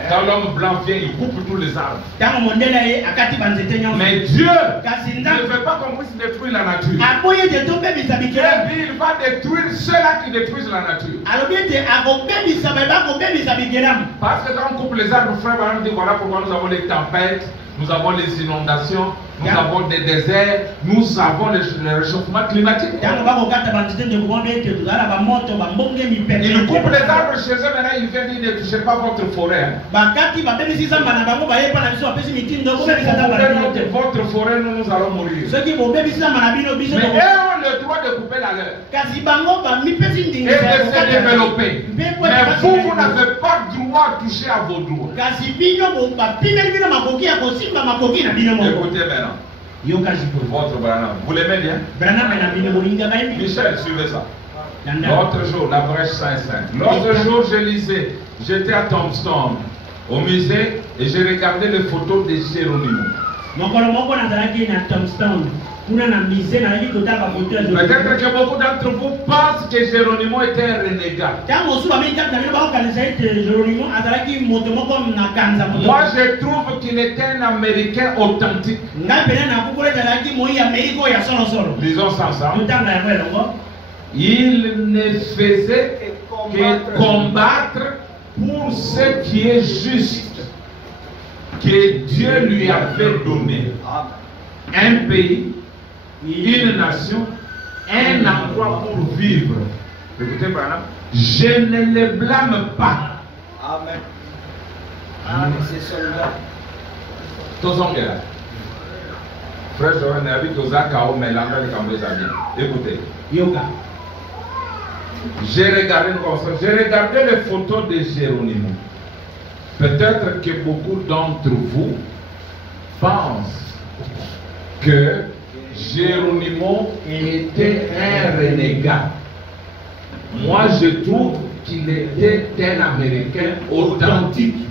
Quand l'homme blanc vient, il coupe tous les arbres. ntango mondele ye akati banzete nyonso. Mais Dieu kasi ne nzambe veut pas qu'on puisse détruire la nature. aboyi ete tobebisa Dieu bikelamu. dit, il va détruire ceux-là qui détruisent la nature. alobi ete akobebisa baye bakobebisa bikelamu. Parce que quand on coupe les arbres, frère, on dit voilà pourquoi nous avons les tempêtes, nous avons les inondations, nous avons des déserts, nous avons le réchauffement climatique. ntango bakokata banzete nde komobi ete tozala bamoto bambonge mipepe. Ils coupent les arbres chez eux, maintenant ils viennent dire ne touchez pas votre forêt. Hein. bakati babebisi zamba na bango bayepa na biso bapesi mitindo Si vous kobebisa zamba na bino coupez te. votre forêt, nous allons mourir. soki bobebisi zamba na bino biso Mais toko- eux ont le droit de couper la leur kasi bango bamipesi et ndingisa de ya se kokata. développer. Mpe po Mais ete vous, basi- vous n'avez pas droit à toucher à vos droits. kasi bino bapimeli bino makoki ya kosimba makoki na bino moko. Écoutez maintenant. Votre Branham. Vous l'aimez bien? Michel, suivez ça. L'autre jour, la brèche Saint-Saint. L'autre jour, je lisais, j'étais à Tombstone, au musée, et j'ai regardé les photos de Géronimo. Peut-être que beaucoup d'entre vous pensent que Géronimo était un renégat. Moi, je trouve qu'il était un Américain authentique. Lisons ça ensemble. Il ne faisait que combattre pour ce qui est juste, que Dieu lui avait donné. Un pays, une nation, un endroit pour vivre. Écoutez, Branham, je ne les blâme pas. Amen. Amen. C'est cela. Frère Joël habite aux Akao, mais l'anglais est bien. Écoutez. J'ai regardé les photos de Géronimo. Peut-être que beaucoup d'entre vous pensent que Géronimo était un renégat. Moi, je trouve qu'il était un Américain authentique.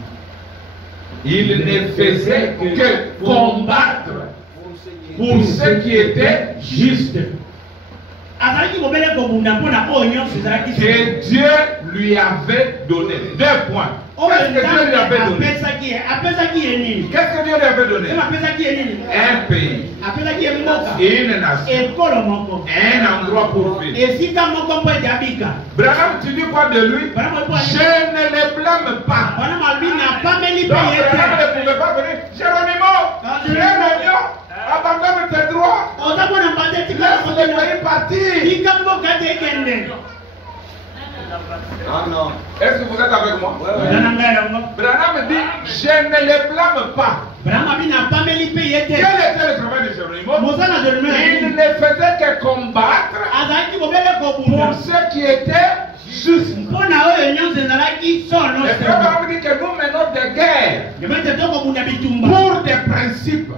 Il ne faisait que combattre pour ce qui était juste. Que Dieu lui avait donné. 2 points. Qu'est-ce que Dieu lui avait donné? Qu'est-ce que Dieu lui avait donné? Un pays, une nation, un endroit pour vivre. Branham, tu dis quoi de lui? Je ne le blâme pas. Donc Branham ne pouvait pas venir. Géronimo, tu es l'oignon, abandonne tes droits. Laisse le pays partir. Ah non. Est-ce que vous êtes avec moi? Branham dit, je ne les blâme pas. Quel était le travail de Géronimo? Il ne faisait que combattre pour ce qui était juste. Le frère Branham dit que nous menons des guerres pour des principes.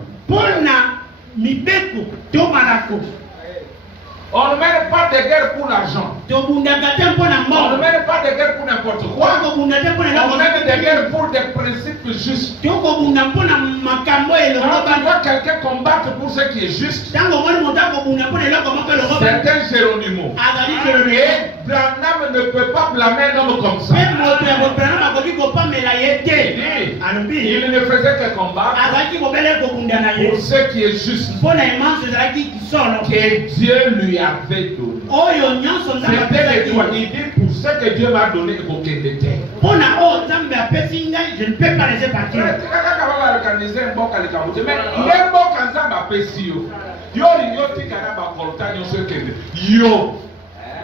On ne mène pas de guerre pour l'argent. On ne mène pas de guerre pour n'importe quoi. On mène des guerres pour des principes justes. Quand tu vois quelqu'un combattre pour ce qui est juste, c'est un Géronimo. Et Branham ne peut pas blâmer un homme comme ça. Il ne faisait que combattre pour ce qui est juste, que Dieu lui avait donné. C'était les droits. Il dit pour ce que Dieu m'a donné, il faut qu'il était. Je ne peux pas laisser partir.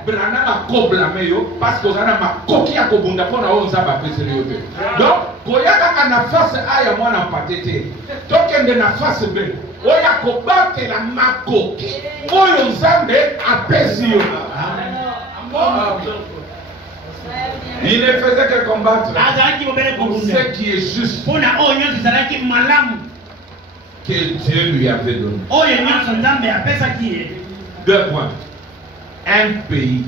Branham a blâmé yo parce que Branham a koki a kobunda pona o nzamba pese yo te. Donc koyaka kana face aya mwana patete. Tokende na face be. Oya kobate la makoki. Oyo nzambe apesi yo. Il ne faisait que combattre pour ce qui est juste, que Dieu lui avait donné. 2 points. Un pays,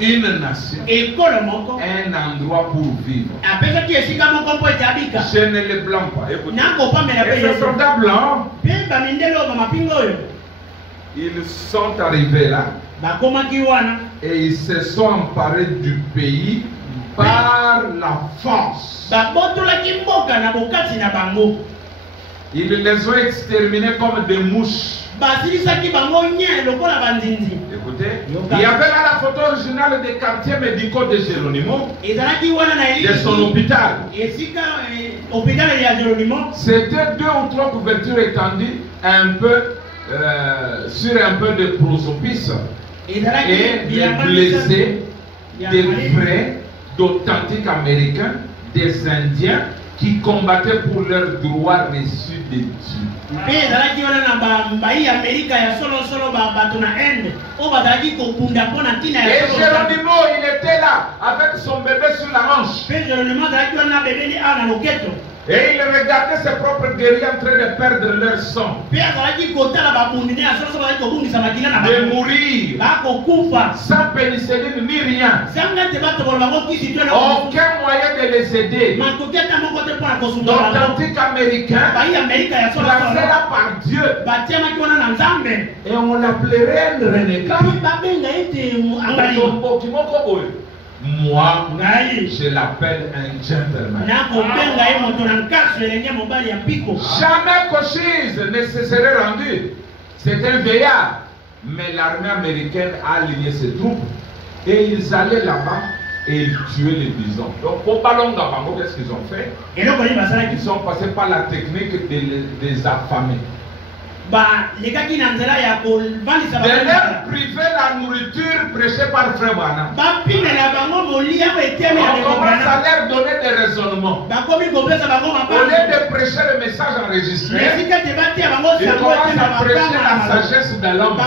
une nation, un endroit pour vivre. Je ne les blâme pas. Écoutez, et ces soldats blancs, ils sont arrivés là et ils se sont emparés du pays par la force. Ils les ont exterminés comme des mouches. Écoutez, il y avait là la photo originale des quartiers médicaux de Géronimo, de son hôpital. C'était 2 ou 3 couvertures étendues un peu sur un peu de prosopis et des blessés, des vrais, d'authentiques Américains, des Indiens qui combattaient pour leurs droits reçus de Dieu. Et Géronimo, il était là avec son bébé sur la hanche. Et il regardait ses propres guerriers en train de perdre leur sang, de mourir, sans pénicilline ni rien. Aucun moyen de les aider. D'authentiques Américains, placés là par Dieu. Et on l'appellerait un renégat. Moi, je l'appelle un gentleman. Jamais Cochise ne se serait rendu. C'est un veillard. Mais l'armée américaine a aligné ses troupes. Et ils allaient là-bas et ils tuaient les bisons. Donc, pour Balonga Bango, qu'est-ce qu'ils ont fait? Ils sont passés par la technique de les affamer. De leur priver la nourriture prêchée par Frère Branham. On commence à leur donner des raisonnements. Au lieu de prêcher le message enregistré, ils commencent à prêcher la sagesse de l'homme.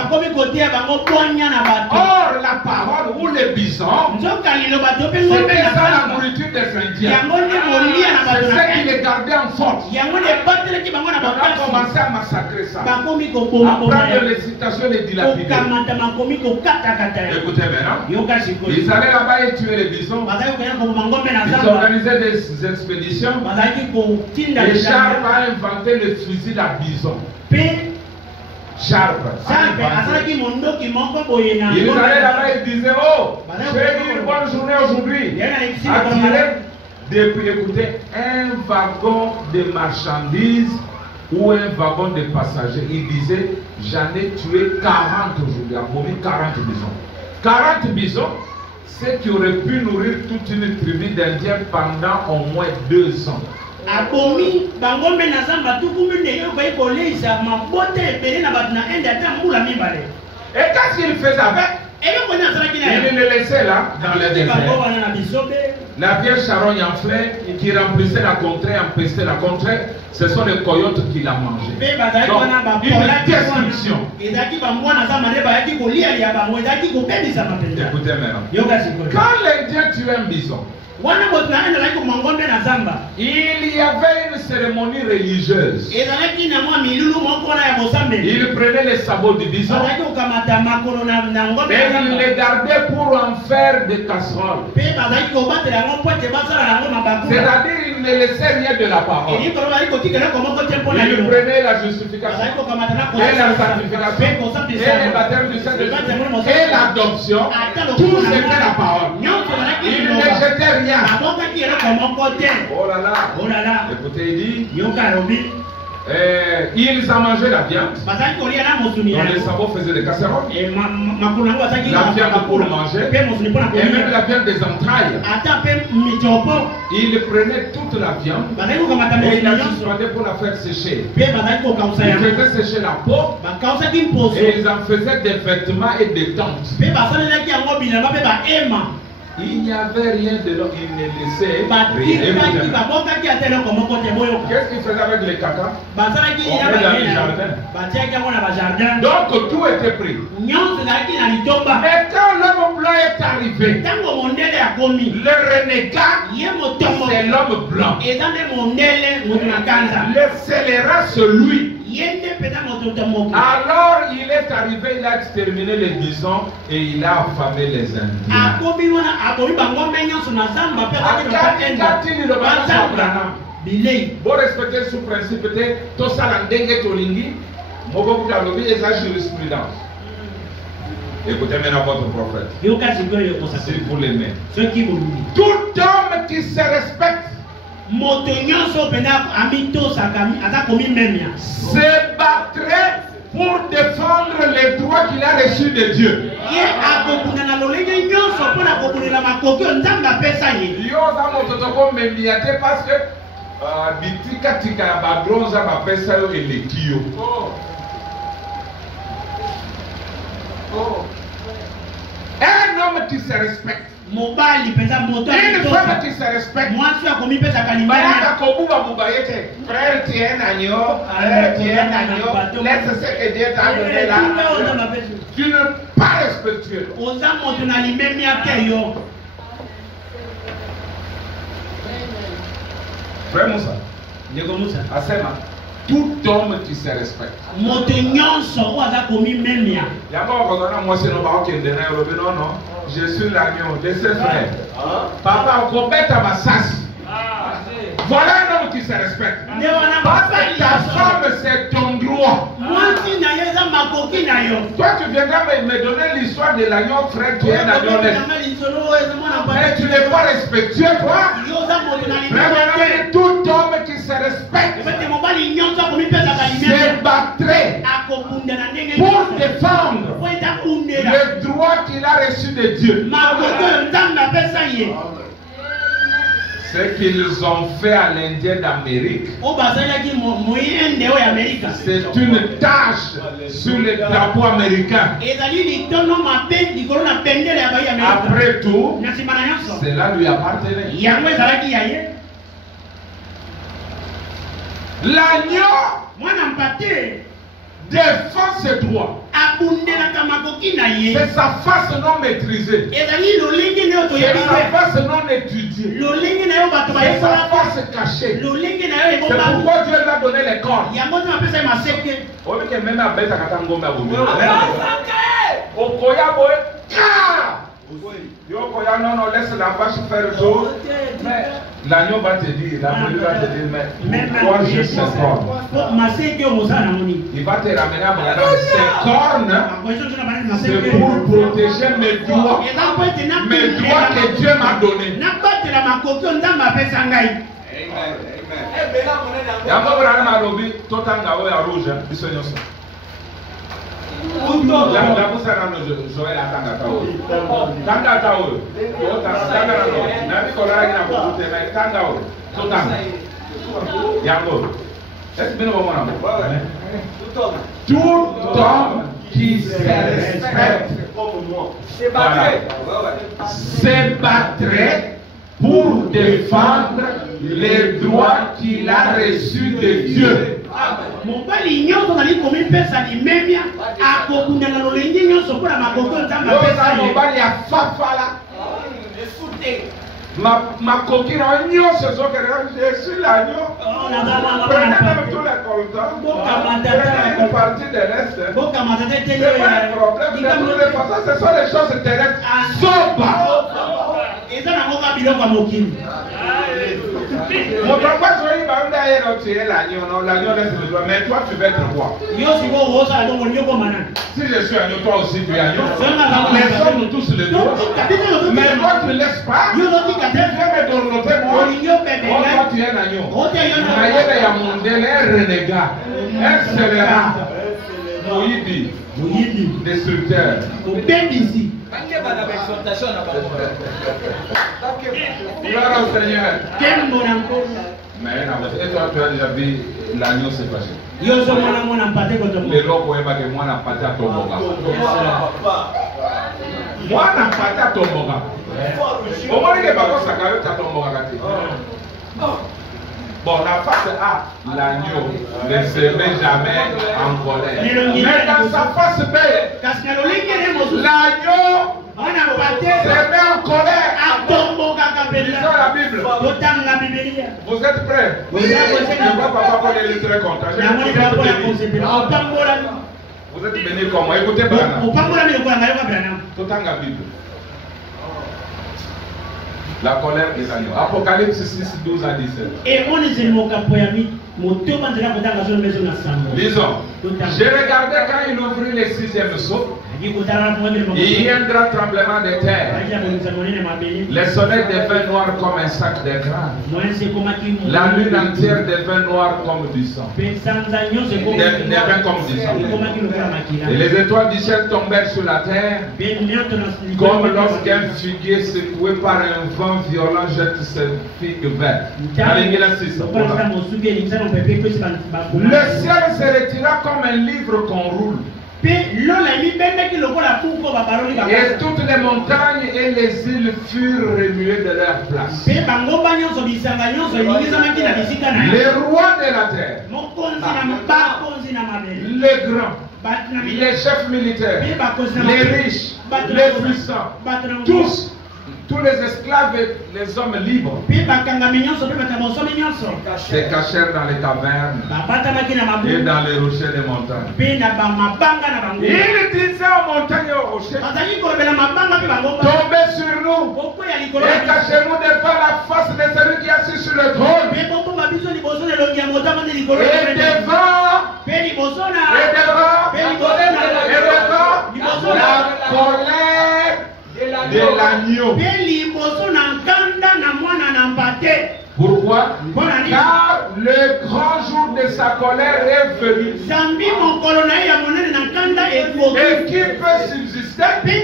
Or, la parole ou les bisons, c'était ça la nourriture des Indiens. C'est ça qui les gardait en force. On a commencé à massacrer ça. À prendre les citations et les dilapider. Écoutez maintenant. Ils allaient là-bas et tuaient les bisons. Ils organisaient des expéditions. Et Sharp a inventé le fusil à bison. Sharp. Ils allaient là-bas et disaient: oh, j'ai eu une bonne journée aujourd'hui. Depuis, écoutez, un wagon de marchandises ou un wagon de passagers, il disait: j'en ai tué 40 aujourd'hui, à 40 bisons. 40 bisons, ce qui aurait pu nourrir toute une tribu d'Indiens pendant au moins 2 ans. Et qu'est-ce qu'il faisait avec? Il le laissait là, dans le désert. La vieille charogne en fleur qui remplissait la contrée, empêchait la contrée, ce sont les coyotes qui la mangeaient. Donc, une destruction. Écoutez maintenant. Quand l'Indien tuait un bison, il y avait une cérémonie religieuse. Il prenait les sabots du bison et il les gardait pour en faire des casseroles. C'est-à-dire il ne laissait rien de la parole. Il prenait la justification et la sanctification et le baptême du Saint-Esprit et l'adoption. Tout c'était la parole. Il ne jetait rien. Oh là là. Écoutez, il dit: ils ont mangé la viande. Donc les sabots faisaient des casseroles. La viande pour manger. Et même la viande des entrailles. Il prenait toute la viande et il la suspendait pour la faire sécher. Il faisait sécher la peau et ils en faisaient des vêtements et des tentes. Il n'y avait rien de l'eau, il ne laissait rien. Qu'est-ce qu'il faisait avec les caca? On met dans le jardin. Donc tout était pris. Mais quand l'homme blanc est arrivé, le renégat, c'est l'homme blanc. Le scélérat, c'est lui. Alors il est arrivé, il a exterminé les bisons et il a affamé les Indiens. Bon, respecter ce principe, tout ça, l'endenge tolingi, moko kalobi et sa jurisprudence. Écoutez maintenant votre prophète. Si vous l'aimez. Tout homme qui se respecte se battrait pour défendre les droits qu'il a reçus de Dieu. Parce que un homme qui se respecte, une femme qui se respecte, frère, tu es un agneau, laisse ce que Dieu t'a donné là. Tu n'es pas respectueux. Frère Moussa, Asema. Tout homme qui se respecte. Je suis l'agneau de ses frères. Papa, on bête à ma sas. Voilà un homme qui se respecte. Parce que ta femme, c'est ton droit. Toi, tu viendras me donner l'histoire de l'agneau, frère, qui est un agneau. Mais tu n'es pas respectueux, toi. Frère, tout homme qui se respecte se battrait pour défendre le droit qu'il a reçu de Dieu. Ce qu'ils ont fait à l'Indien d'Amérique, c'est une tâche sur le drapeau américain. Après tout, cela lui appartenait. L'agneau défend ses droits. C'est sa face non maîtrisée. C'est sa face non étudiée. C'est sa face cachée. C'est pourquoi Dieu lui a donné les corps. Non, laisse la vache faire le tour. Mais l'agneau va te dire, la brebis va te dire, mais toi je sais cornes. Il va te ramener à Bagdad. Ces cornes, c'est pour protéger mes droits que Dieu m'a donnés. La boussa na Joël atanga tawo. Tanga tawo. Tanga na. Na bi kola ina ko te na tanga o. Totanga. Yango. Est-ce que nous avons tout homme qui se respecte se battrait pour défendre les droits qu'il a reçus de Dieu. Ma coquille je suis l'agneau. Prenez même tous les coltons. Prenez une partie de l'Est. C'est pas un problème. De toutes les façons, ce sont les choses terrestres. Mon papa, l'agneau laisse le droit. Mais toi, tu veux être roi. Si je suis agneau, toi aussi tu es agneau. Les hommes ont tous le droit. Mais moi, tu ne laisses pas. Viens me donner moi. Toi, tu es un agneau. Maïe ya mondele, renégat. Un scélérat. Moïbi. Destructeur. Gloire au Seigneur. Mais et toi, tu as déjà vu l'agneau se fâcher. Mais l'autre, il va que moi, n'a pas à ton boga. Moi, n'a pas à ton boga. Au moins, il n'y a pas de saccade à ton boga. Bon, la face A, l'agneau ne se met jamais en colère. Mais dans sa face B, l'agneau se met en colère. Lisons la Bible. Vous êtes prêts? Je vois papa Paul est très content. Vous êtes bénis comme moi. Écoutez Branham. Tout en la Bible. La colère des agneaux. Apocalypse 6, 12 à 17. Lisons. J'ai regardé quand il ouvrit le 6e sceau. Il y a un grand tremblement de terre. Le soleil devint noir comme un sac de grains. La lune entière devint noire comme du sang. Devint comme du sang. Et les étoiles du ciel tombèrent sur la terre, comme lorsqu'un figuier secoué par un vent violent jette ses figues vertes. Le ciel se retira comme un livre qu'on roule. Et toutes les montagnes et les îles furent remuées de leur place. Les rois de la terre, les grands, les chefs militaires, les riches, les puissants, tous tous les esclaves et les hommes libres se cachèrent dans les cavernes et dans les rochers des montagnes. Il disait aux montagnes et aux rochers, tombez sur nous et cachez-nous devant la face de celui qui est assis sur le trône. Et devant la colère de l'agneau. Pourquoi? Car le grand jour de sa colère est venu. Et qui peut subsister? Qui?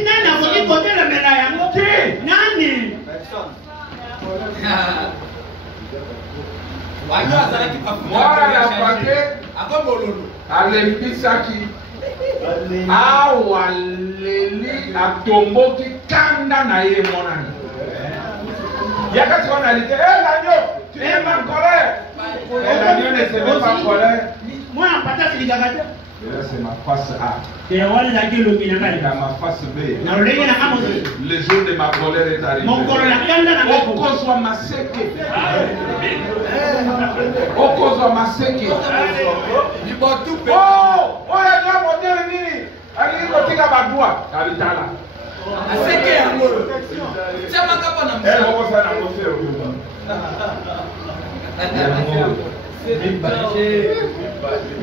Moi, alembisaki awaleli atomboki kanda na ye monani. Yakati on a dit, l'agneau, tu es en colère. L'agneau ne se met pas en colère. Moi, en partage, il y a c'est ma face A. Et on a dit le minimum. Ma face B. Le jour de ma colère est arrivé. Mon colère, Okozwa maseke. Okozwa maseke. Oh, ya modèle nini. Ali kotika badua. Abitala. Aseke yango. Chama kapa na msa. Okosa na mofero.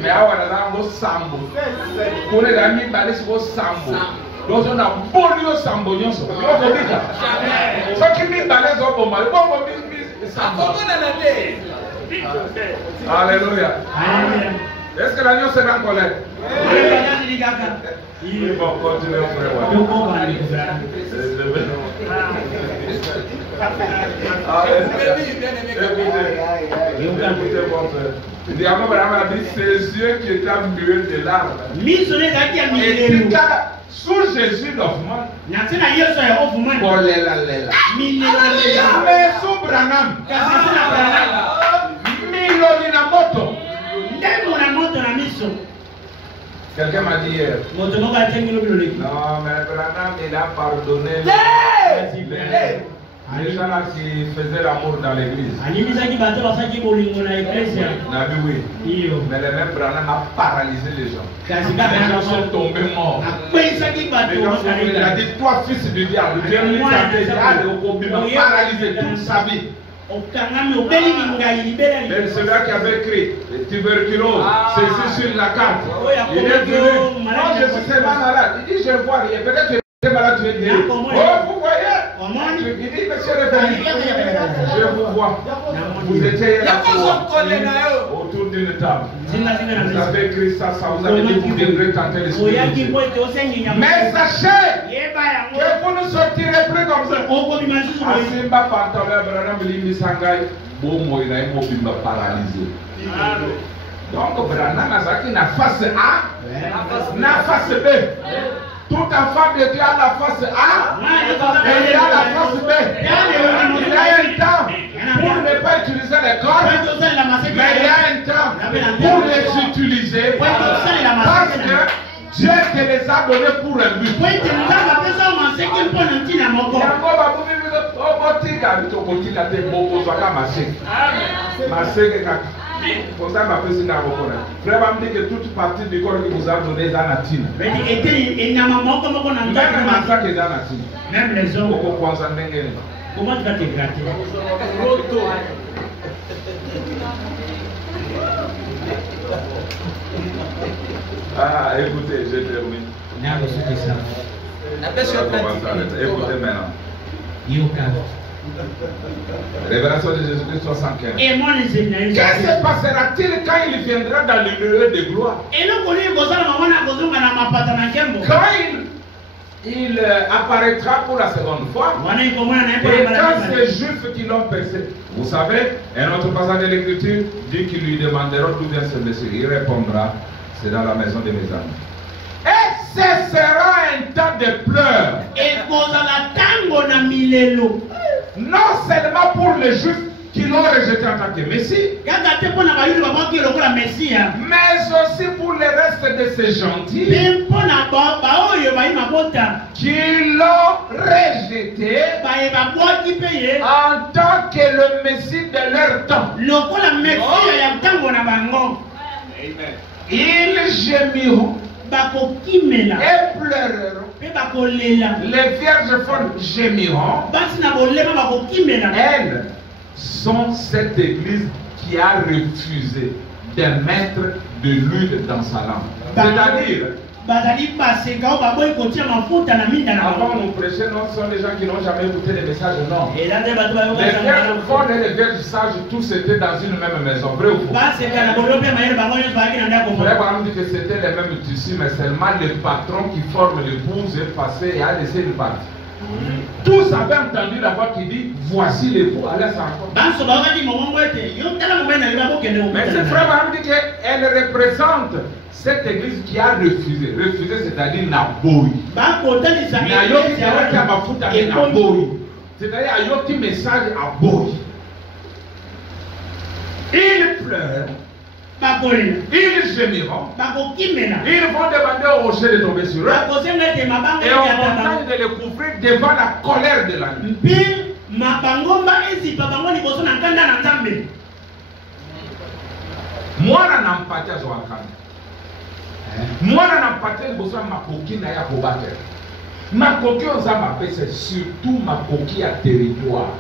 Mais awa na ngo sambo. Kone la mi balisi ko sambo. Dozo na bolio sambo nyonso. Yoko bika. Soki mi balezi oboma, oboma mi sambo. Alléluia. Est-ce que l'agneau sera en colère? Bon, continuez frère. Écoutez mon frère. Le diable a dit ses yeux qui étaient muets de larmes. Et puis sous Jésus d'offrement. Mais sous Branham. Miloninamoto. Quelqu'un m'a dit hier. Non, mais Branham, il a pardonné les gens là qui faisaient l'amour dans l'église. Oui. Mais le même Branham a paralysé les gens. Les gens sont tombés morts. Il a dit, toi fils du diable, Dieu lui a paralysé toute sa vie. Même celui-là qui avait écrit les tuberculose, c'est sur la carte. Il est venu. Moi je suis tellement malade. Il dit je ne vois rien. Peut-être que tu es malade, tu es guéri. Oh, vous voyez? Il dit monsieur le Béni, je vous vois. Vous étiez autour d'une table. Vous avez écrit ça, vous avez dit que vous devrez tenter l'esprit. Mais sachez que vous ne sortirez plus comme ça. Asimba pantalon, Branham Limi Sangai, Bomo, il a un mobile paralysé. Donc, Branham a dit la face A, la face B. Toute enfant de Dieu a la face A et il a la face B. Il y a un temps pour ne pas utiliser les corps, mais il y a un temps pour les utiliser parce que Dieu te les a donnés pour un but. Pour ça, ma petite n'a Frère me dit que toute partie du corps qui vous a donné est dans la tine. Même ça qui est dans la tine. Même les hommes. Comment tu vas te gratter? Ah, écoutez, je termine. Écoutez maintenant. Révélation de Jésus-Christ 75. Qu'est-ce qui passera-t-il quand il viendra dans le lieu de gloire? Quand il apparaîtra pour la seconde fois. Et quand ces juifs qui l'ont percé, vous savez, un autre passage de l'Écriture dit qu'ils lui demanderont d'où vient ce monsieur. Il répondra, c'est dans la maison de mes amis. Et ce sera un temps de pleurs. Non seulement pour les juifs, qui l'ont rejeté en tant que Messie, mais aussi pour le reste de ces gentils qui l'ont rejeté en tant que le Messie de leur temps. Ils gémiront et pleureront. Les vierges folles gémiront. Elles sont cette église qui a refusé de mettre de l'huile dans sa lampe. C'est-à-dire, avant nous prêcher, non, ce sont les gens qui n'ont jamais écouté les messages, non. Les vierges folles et les vierges sages, tous étaient dans une même maison. Vrai ou faux? Frère Abraham dit que c'était les mêmes tissus, mais seulement le patron qui forme l'épouse est passé et a laissé une partie. Tous avaient entendu la voix qui dit voici l'époux, allez s'en rencontre. Mais ce frère Abraham dit qu'elle représente cette église qui a refusé. Refusé, c'est-à-dire Naboui. C'est-à-dire Ayoki message à Boui. Ils pleurent. Ils gémiront. Ils vont demander au rocher de tomber sur eux. Et on montagne de les couvrir devant la colère de la nuit. Moi, je n'ai pas de moi, je n'ai pas de makoki na ya kobater. Makoki on s'en appelle, c'est surtout makoki à territoire.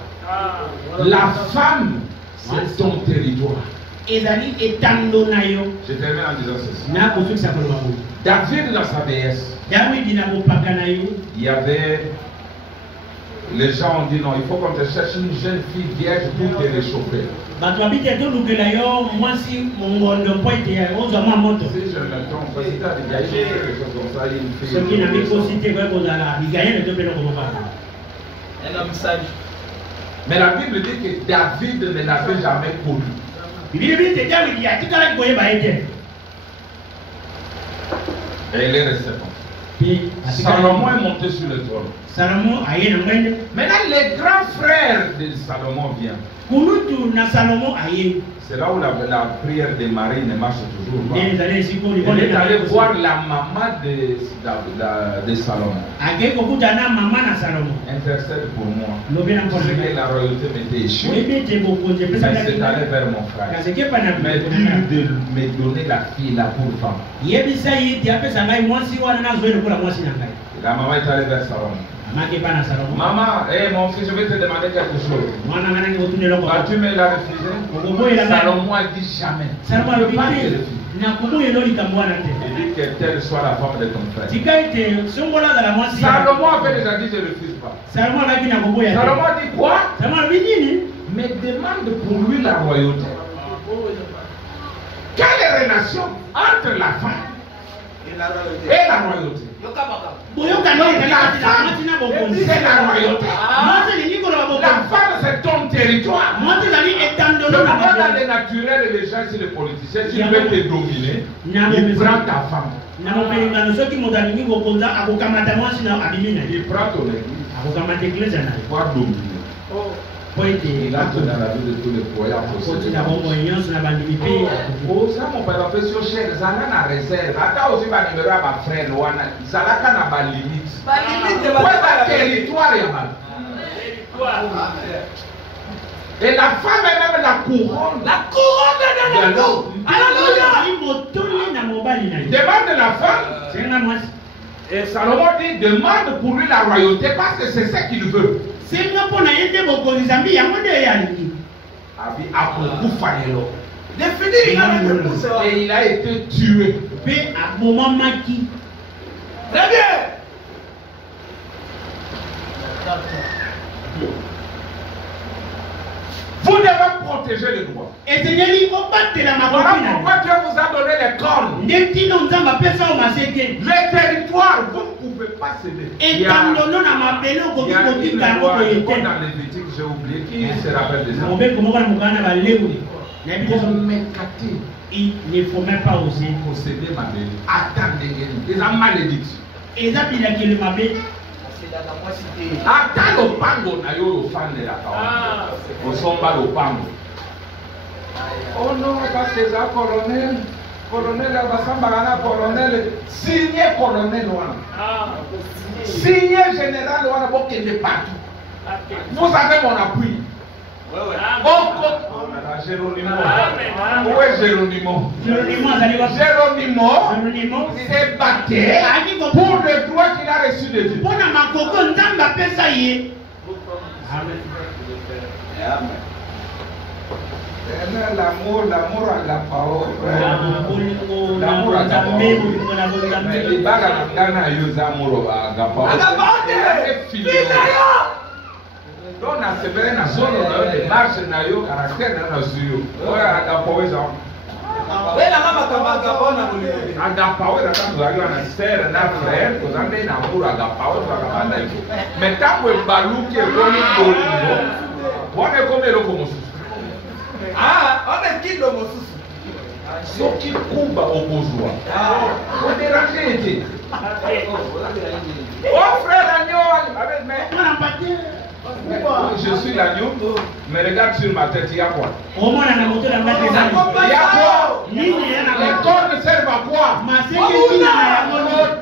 La femme, c'est ton territoire. Je termine en disant ceci. David dans sa vieillesse, il y avait... Les gens ont dit non, il faut qu'on te cherche une jeune fille vierge pour te réchauffer. Si je me trompe, si tu as déjà eu quelque chose comme ça, une fille. Mais la Bible dit que David ne l'avait jamais connu. Et il est resté bon. Salomon est monté sur le trône. Maintenant, les grands frères de Salomon viennent. C'est là où la prière de Marie ne marche toujours pas. Elle est allée voir la maman de Salomon. Intercède pour moi. Je sais que la royauté m'était échouée. Mais c'est allé vers mon frère. Mais dis-lui de me donner la fille là pour femme. La maman est allée vers Salomon. Maman, mon fils, je vais te demander quelque chose. Tu me l'as refusé? Salomon a dit jamais. Je ne peux pas te refuser. Il dit que telle soit la femme de ton frère. Salomon avait déjà dit je ne refuse pas. Salomon dit quoi? Mais demande pour lui la royauté. Quelle relation entre la femme et la royauté? La femme, c'est ton territoire. Je ne vois pas dans les naturels et les gens, si les politiciens, s'ils veulent te dominer, ils prennent ta femme. Il prend ton église. Pour dominer. Il a donné la vie de tous les croyants. Mon père, on peut sur chaîne, ça n'a pas réserve. Attends aussi, ma numéro à ma frère, ça n'a pas limite. Quoi, c'est territoire, et la femme est même la couronne. La couronne de l'homme. Demande la femme. Et Salomon dit demande pour lui la royauté parce que c'est ce qu'il veut. Et il a été tué. Très bien. Vous devez protéger les droits. Voilà pourquoi Dieu vous a donné les cornes. Les territoires, vous ne pouvez pas céder. Il y a une loi dans Lévitique, j'ai oublié, qui se rappelle de ça. Il ne faut même pas oser posséder ma bénédiction. Attendez, les malédictions. ata lopango na yo ofandelaka osomba lopango. Oh non, parce que ça colonel basambaka na colonel signé colonel wana signé général wana bokende partout. Vous avez mon appui. Où est Géronimo? Géronimo s'est battu pour le droit qu'il a reçu de Dieu. L'amour à la parole. L'amour à la parole. Les bagues à la amour à la parole. Donc, on a sévéré dans son démarche, dans caractère, dans le suyo. On a agapawé ça. Agapawé, on a serre, on a frère, on a des amours agapawé, on a des. Mais tant que balou qui est venu pour nous, on est comme le locomotive. Ah, on est qui le mosus? Ce qui coupe au bourgeois. On est rangé. Oh frère l'agneau, avec mes. Je suis l'agneau, mais regarde sur ma tête, il y a quoi? Il y a quoi? Les cornes servent à quoi?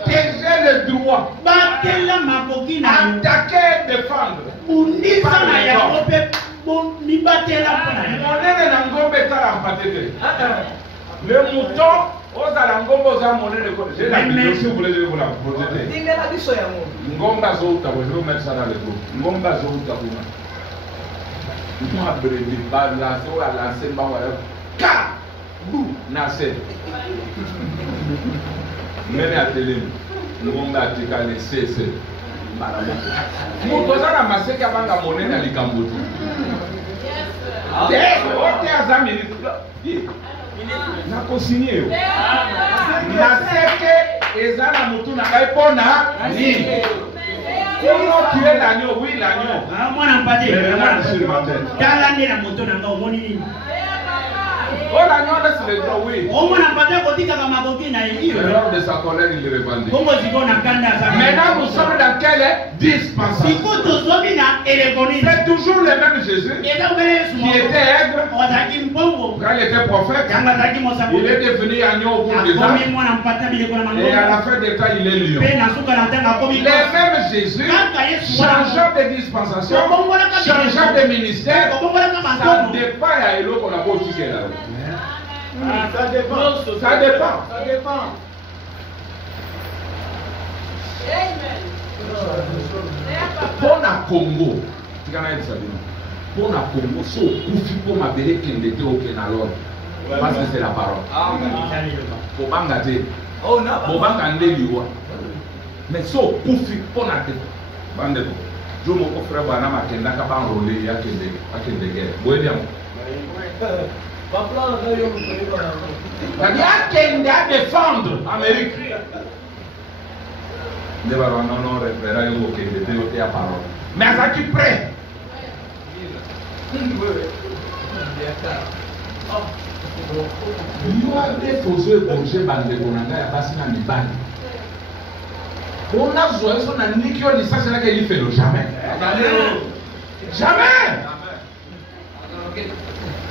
Protéger le droit. Attaquer et défendre. Le mouton, j'ai la vidéo si vous voulez, je vais vous la projeter. Ngomba Zouta, je vais vous mettre ça dans le groupe. Ngomba Zouta, moi, Brédi, Bala, Zola, Lassé, Bawala, Ka, Bou, Nassé. Même à télé, Ngomba Tika, les CC. Moutoza na maseke abanga monene ali Cambodge. Ote azami na consigné yo. Maseke ezana mutu na kai pona ni. Comment tu es l'agneau? Oui, l'agneau. Ah, moi n'en pas dit. Dans l'année la moto n'a pas au moni. Oh, l'agneau laisse le droit, oui. Au moins, n'a pas dit qu'on dit qu'à ma coquine a élu. Lors de sa colère, il le répandit. Comment tu vas en Canada? Maintenant, nous sommes dans quelle dispensation? C'est toujours le même Jésus qui était aigre quand il était prophète. Il est devenu agneau au bout des âges. Et à la fin des temps, il est lion. Les mêmes Jésus, changeant de dispensation, changeant de ministère, ça dépend à Elo qu'on a beau tirer là. Ça dépend. Ça dépend. Ça dépend. Pour la Congo, pour la Congo, so kufi pour ma belle qui n'était aucun alors. Parce que c'est la parole. Pour bangater. Pour bangater liwa. Mais so kufi pour la tête. Bande. Je mon frère Bana Makenda ka ba enrôler ya kende guerre. Boye il y a quelqu'un à défendre l'Amérique. Non, référé au Québec, à parole. Mais à ça qui prêt. Il y a des fausses projets bandés qu'on a à passer dans les bandes. On a besoin de son nikio, ça c'est là qu'il fait le jamais. Jamais.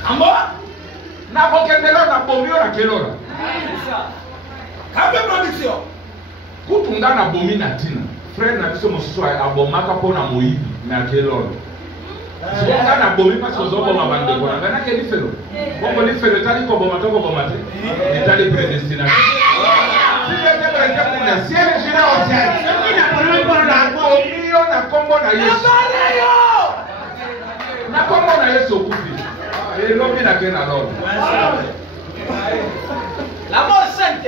En bas. Na bokendela na bomi ora kelora. Kabe production. Kutunga na bomi na tina. Frère na biso mosusu abomaka pona moyibi na kelora. Zonga na bomi parce que zoboma bande kona. Bana ke lifelo. Bongo lifelo tali ko boma to ko boma te. Etali prédestination. Si je te prête pour le ciel, je vais au ciel. Ce qui n'a pas pour la bomi na kombo na Yesu. Na kombo na Yesu kufi. Et l'homme n'a qu'un alors. La mort sainte.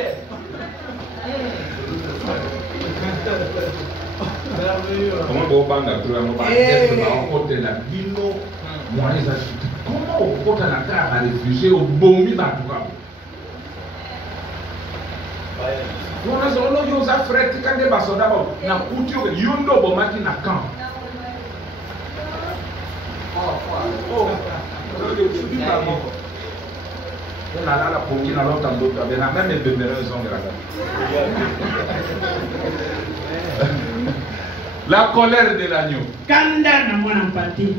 Comment on va faire comment on peut la terre à réfugier au bon milieu on a solo yosa frère quand des basoda na couture yondo bomaki na camp. On a là la poquine à l'autre en d'autres, même les bébés sont La colère de l'agneau. Kanda na mwana mpati.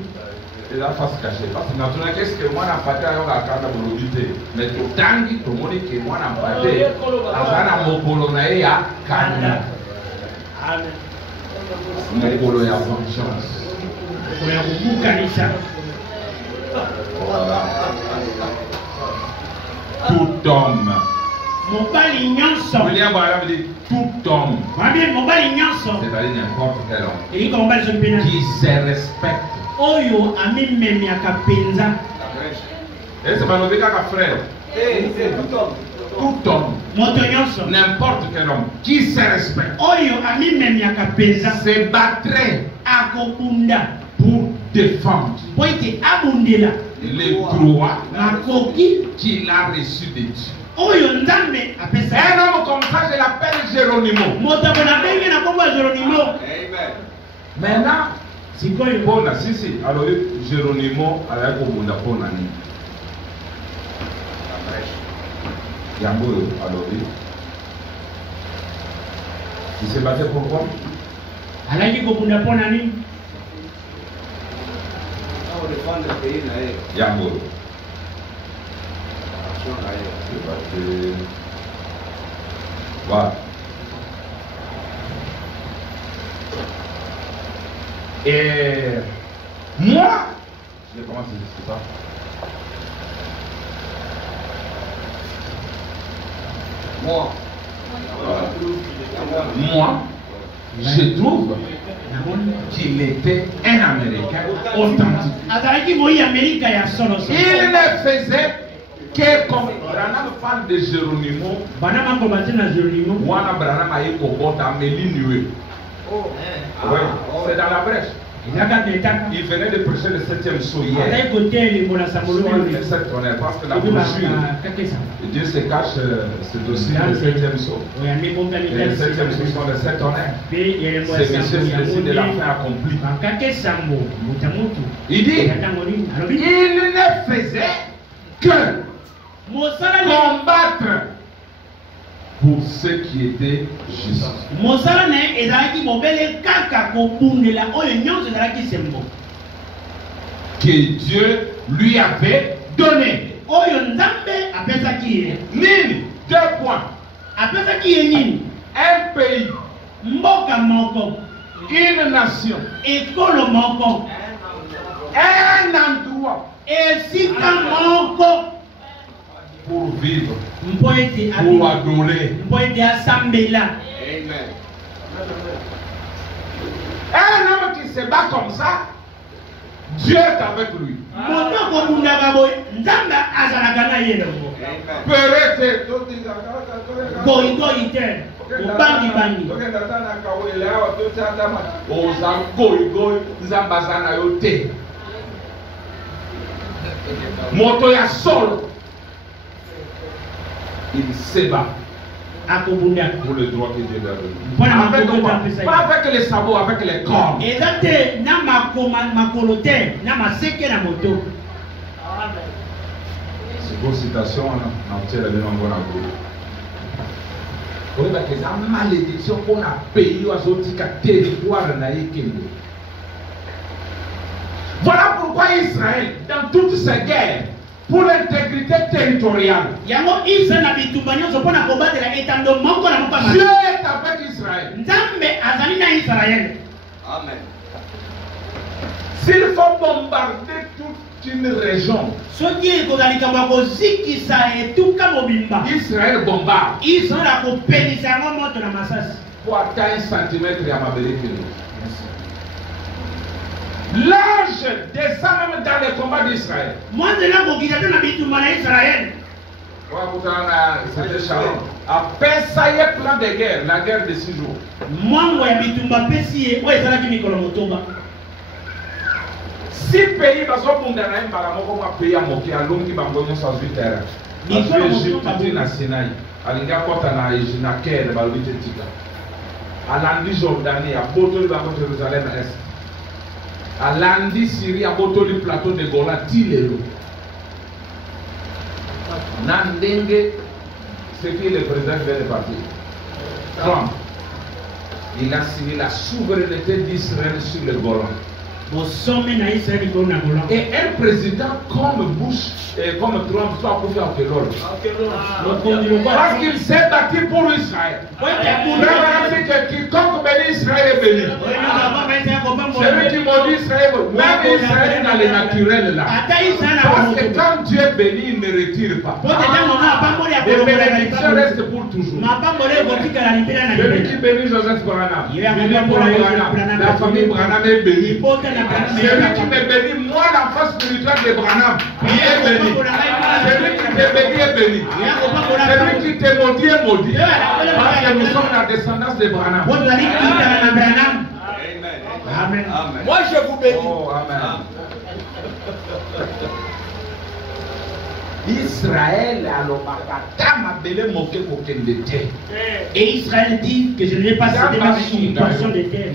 Et la face cachée. Parce que maintenant, qu'est-ce que moi n'a pas dit à Kanda pour l'obité? Mais tout tangi, tout le monde que moi n'a pas dit. Azana mokolo na ya Kanda. Amen. Mokolo ya vengeance. Oya kubukanisa. Voilà. Tout homme. Mobali nyonso. William Branham dit tout homme. Mwambie mobali nyonso. C'est-à-dire n'importe quel homme. Iko mobali so pena. Qui se respecte. Oyo amimemi akapenza. Et c'est pas le cas frère. C'est tout homme. Tout homme. Moto nyonso. N'importe quel homme. Qui se respecte. Oyo amimemi akapenza. Se battrait Akokunda. pour défendre Po ete abundela. les droits Makoki. qu'il a reçus de Dieu. Oyo nzambe apesa. Un homme comme ça, je l'appelle Géronimo. Moto bona bengi na kombo Jeronimo. Amen. Maintenant, Sikoyo. Pona, si. Alors, Géronimo, a la Kobunda Pona ni. Yango, alors, il s'est battu pourquoi? Alaki kokunda pona nini? On défend le pays naïf. Yango. Action naïf. Voilà. Et moi, je vais commencer c'est ça. Moi. Moi, je trouve qu'il était un Américain authentique. Azalaki moi Amerika ya solo solo. Il ne faisait que comme Branham fan de Geronimo. Bana mambo batina Jeronimo. Wana Branham a eu Kobota Amélie. Ouais, c'est dans la brèche. Il venait de prêcher le 7e saut hier. Le 7 tonnerre, parce que la brochure, Dieu se cache, c'est aussi le 7e saut. Et le 7e saut sont les 7 tonnerres. C'est monsieur Cécile de la fin accomplie. Il dit, il ne faisait que combattre pour ceux qui étaient justes. Que Dieu lui avait donné. Nini, 2 points. Un pays, une nation, un endroit pour vivre, pour adorer. Amen. Un homme qui se bat comme ça, Dieu est avec lui. Moto ya solo, il se bat pour le droit que Dieu lui a donné. Pas avec les sabots, avec les corps. C'est une citation en entière de la malédiction qu'on a payé aux autres territoires. Voilà pourquoi Israël, dans toutes ses guerres, pour l'intégrité territoriale, Dieu est avec Israël. Amen. S'il faut bombarder toute une région, Israël bombarde pour atteindre 1 centimètre à ma belle. L'âge descend même dans les combats d'Israël. C'était Sharon. Après ça, il y a plan de guerre, la guerre de 6 jours. Si pays bazobundana imbalamoko mwa pays ya moke alongi bango nyonso azwi terrain azwi Egypte na Sinai alingi akɔta na Kere balobi te tika alandi Jordanie abotoli bango Jérusalem est alandi Syrie abotoli plateau de Golan ti lelo na ndenge ce qui est le président vient de partir Trump Il a signé la souveraineté d'Israël sur le Golan. Et un président comme Bush et comme Trump soit pour faire que l'autre. Parce qu'il s'est battu pour Israël. Que quiconque bénit Israël est béni. Celui qui maudit Israël, même Israël dans le naturel là. Parce que quand Dieu bénit, il ne retire pas. Les bénédictions restent pour toujours. Celui qui bénit Joseph Branham, bénit Paul Branham, la famille Branham est bénie. Celui qui me bénit, moi l'enfant spirituel de Branham, il est béni. Celui qui te bénit est béni. Celui qui te maudit est maudit. Parce que nous sommes la descendance de Branham. Amen. Amen. Moi je vous bénis. Oh, amen. Israël et Israël dit que je ne vais pas céder ma portion de terre.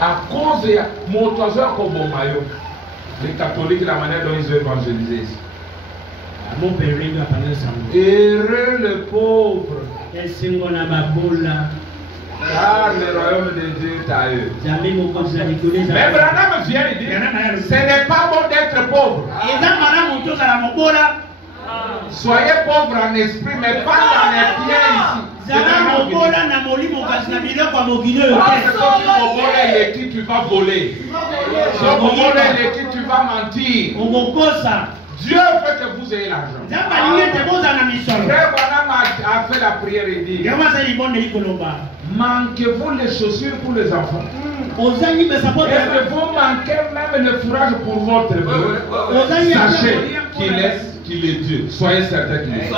À cause de mon trésor comme maillot, les catholiques, la manière dont ils ont évangélisé ici. Mon père a parlé ça. Heureux le pauvre. Car le royaume de Dieu est à eux. Mais Branham vient et dit, ce n'est pas bon d'être pauvre. Soyez pauvre en esprit, mais pas dans les biens ici. Si tu vas voler, si tu vas mentir, Dieu veut que vous ayez l'argent. Frère Branham a fait la prière et dit, manquez-vous les chaussures pour les enfants? Est-ce que vous manquez même le fourrage pour votre vœu? Sachez qu'il est Dieu. Soyez certain qu'il est.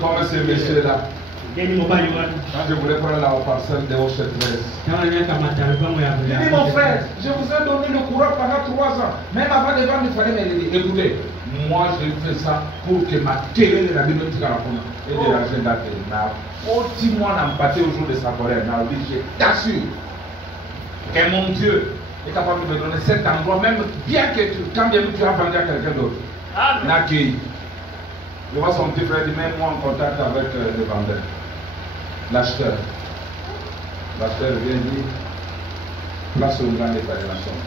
Comme ce monsieur-là. Quand je voulais prendre la parcelle de Rochetresse, il dit mon frère, je vous ai donné le courant pendant 3 ans. Même avant de vendre, il fallait me le dire. Écoutez, moi je fais ça pour que ma télé de la bibliothèque et de l'agenda de moi n'empathie au jour de sa colère. Je t'assure que mon Dieu est capable de me donner cet endroit, même bien que quand bien tu as vendu à quelqu'un d'autre. N'accueille. Je vois son petit frère, il met moi en contact avec le vendeur. L'acheteur. L'acheteur vient dire, place au grand état de la chambre.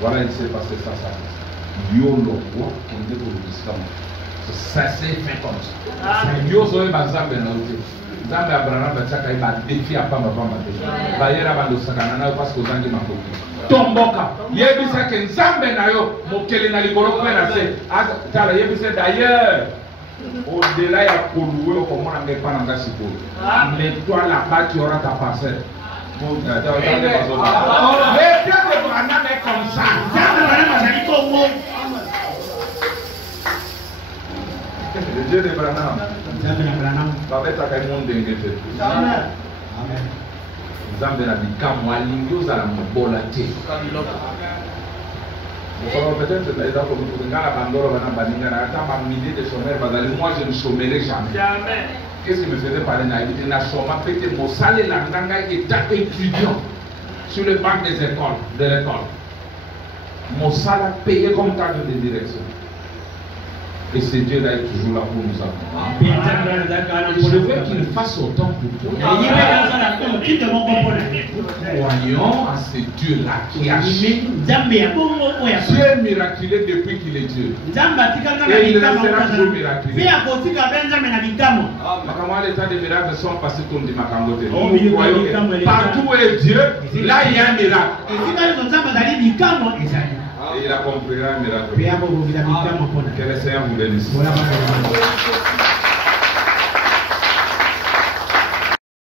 Voilà, il s'est passé ça. Yolo, qui est pour le discount. Ça s'est fait comme ça. Yolo, il m'a zambé dans le Zambé Abraham, il m'a défié à Pamba. Bayera va le sacanana parce que Zambé m'a coupé. Tomboka. Yébisa que Zambé n'a yo, mokele na likolo kwa na se. Tala yébisa d'ailleurs. Au-delà, il y a pollué comment on n'a pas d'engagé. Mais toi là-bas, tu auras ta parcelle. Le Dieu de Branham est comme ça. Le Dieu de Branham va mettre à monde d'engagé. Amen. Zambé n'a dit qu'à moi, l'ingénieur à la mobilité. Peut-être moi je ne chômerai jamais. Qu'est-ce qui me faisait parler de la chômage? Peut-être mon salaire étant étudiant sur le banc des écoles, de l'école. Mon salaire payé comme cadre de direction. Et ce Dieu-là est toujours là pour nous accompagner. Et je veux qu'il fasse autant pour toi. Croyons à ce Dieu-là qui agit. Dieu est miraculé depuis qu'il est Dieu. Et il restera toujours miraculé. L'état des miracles sont passés comme des macangotes. Nous croyons que partout où est Dieu, là il y a un miracle. Et il accomplira un miracle. Que le Seigneur vous bénisse.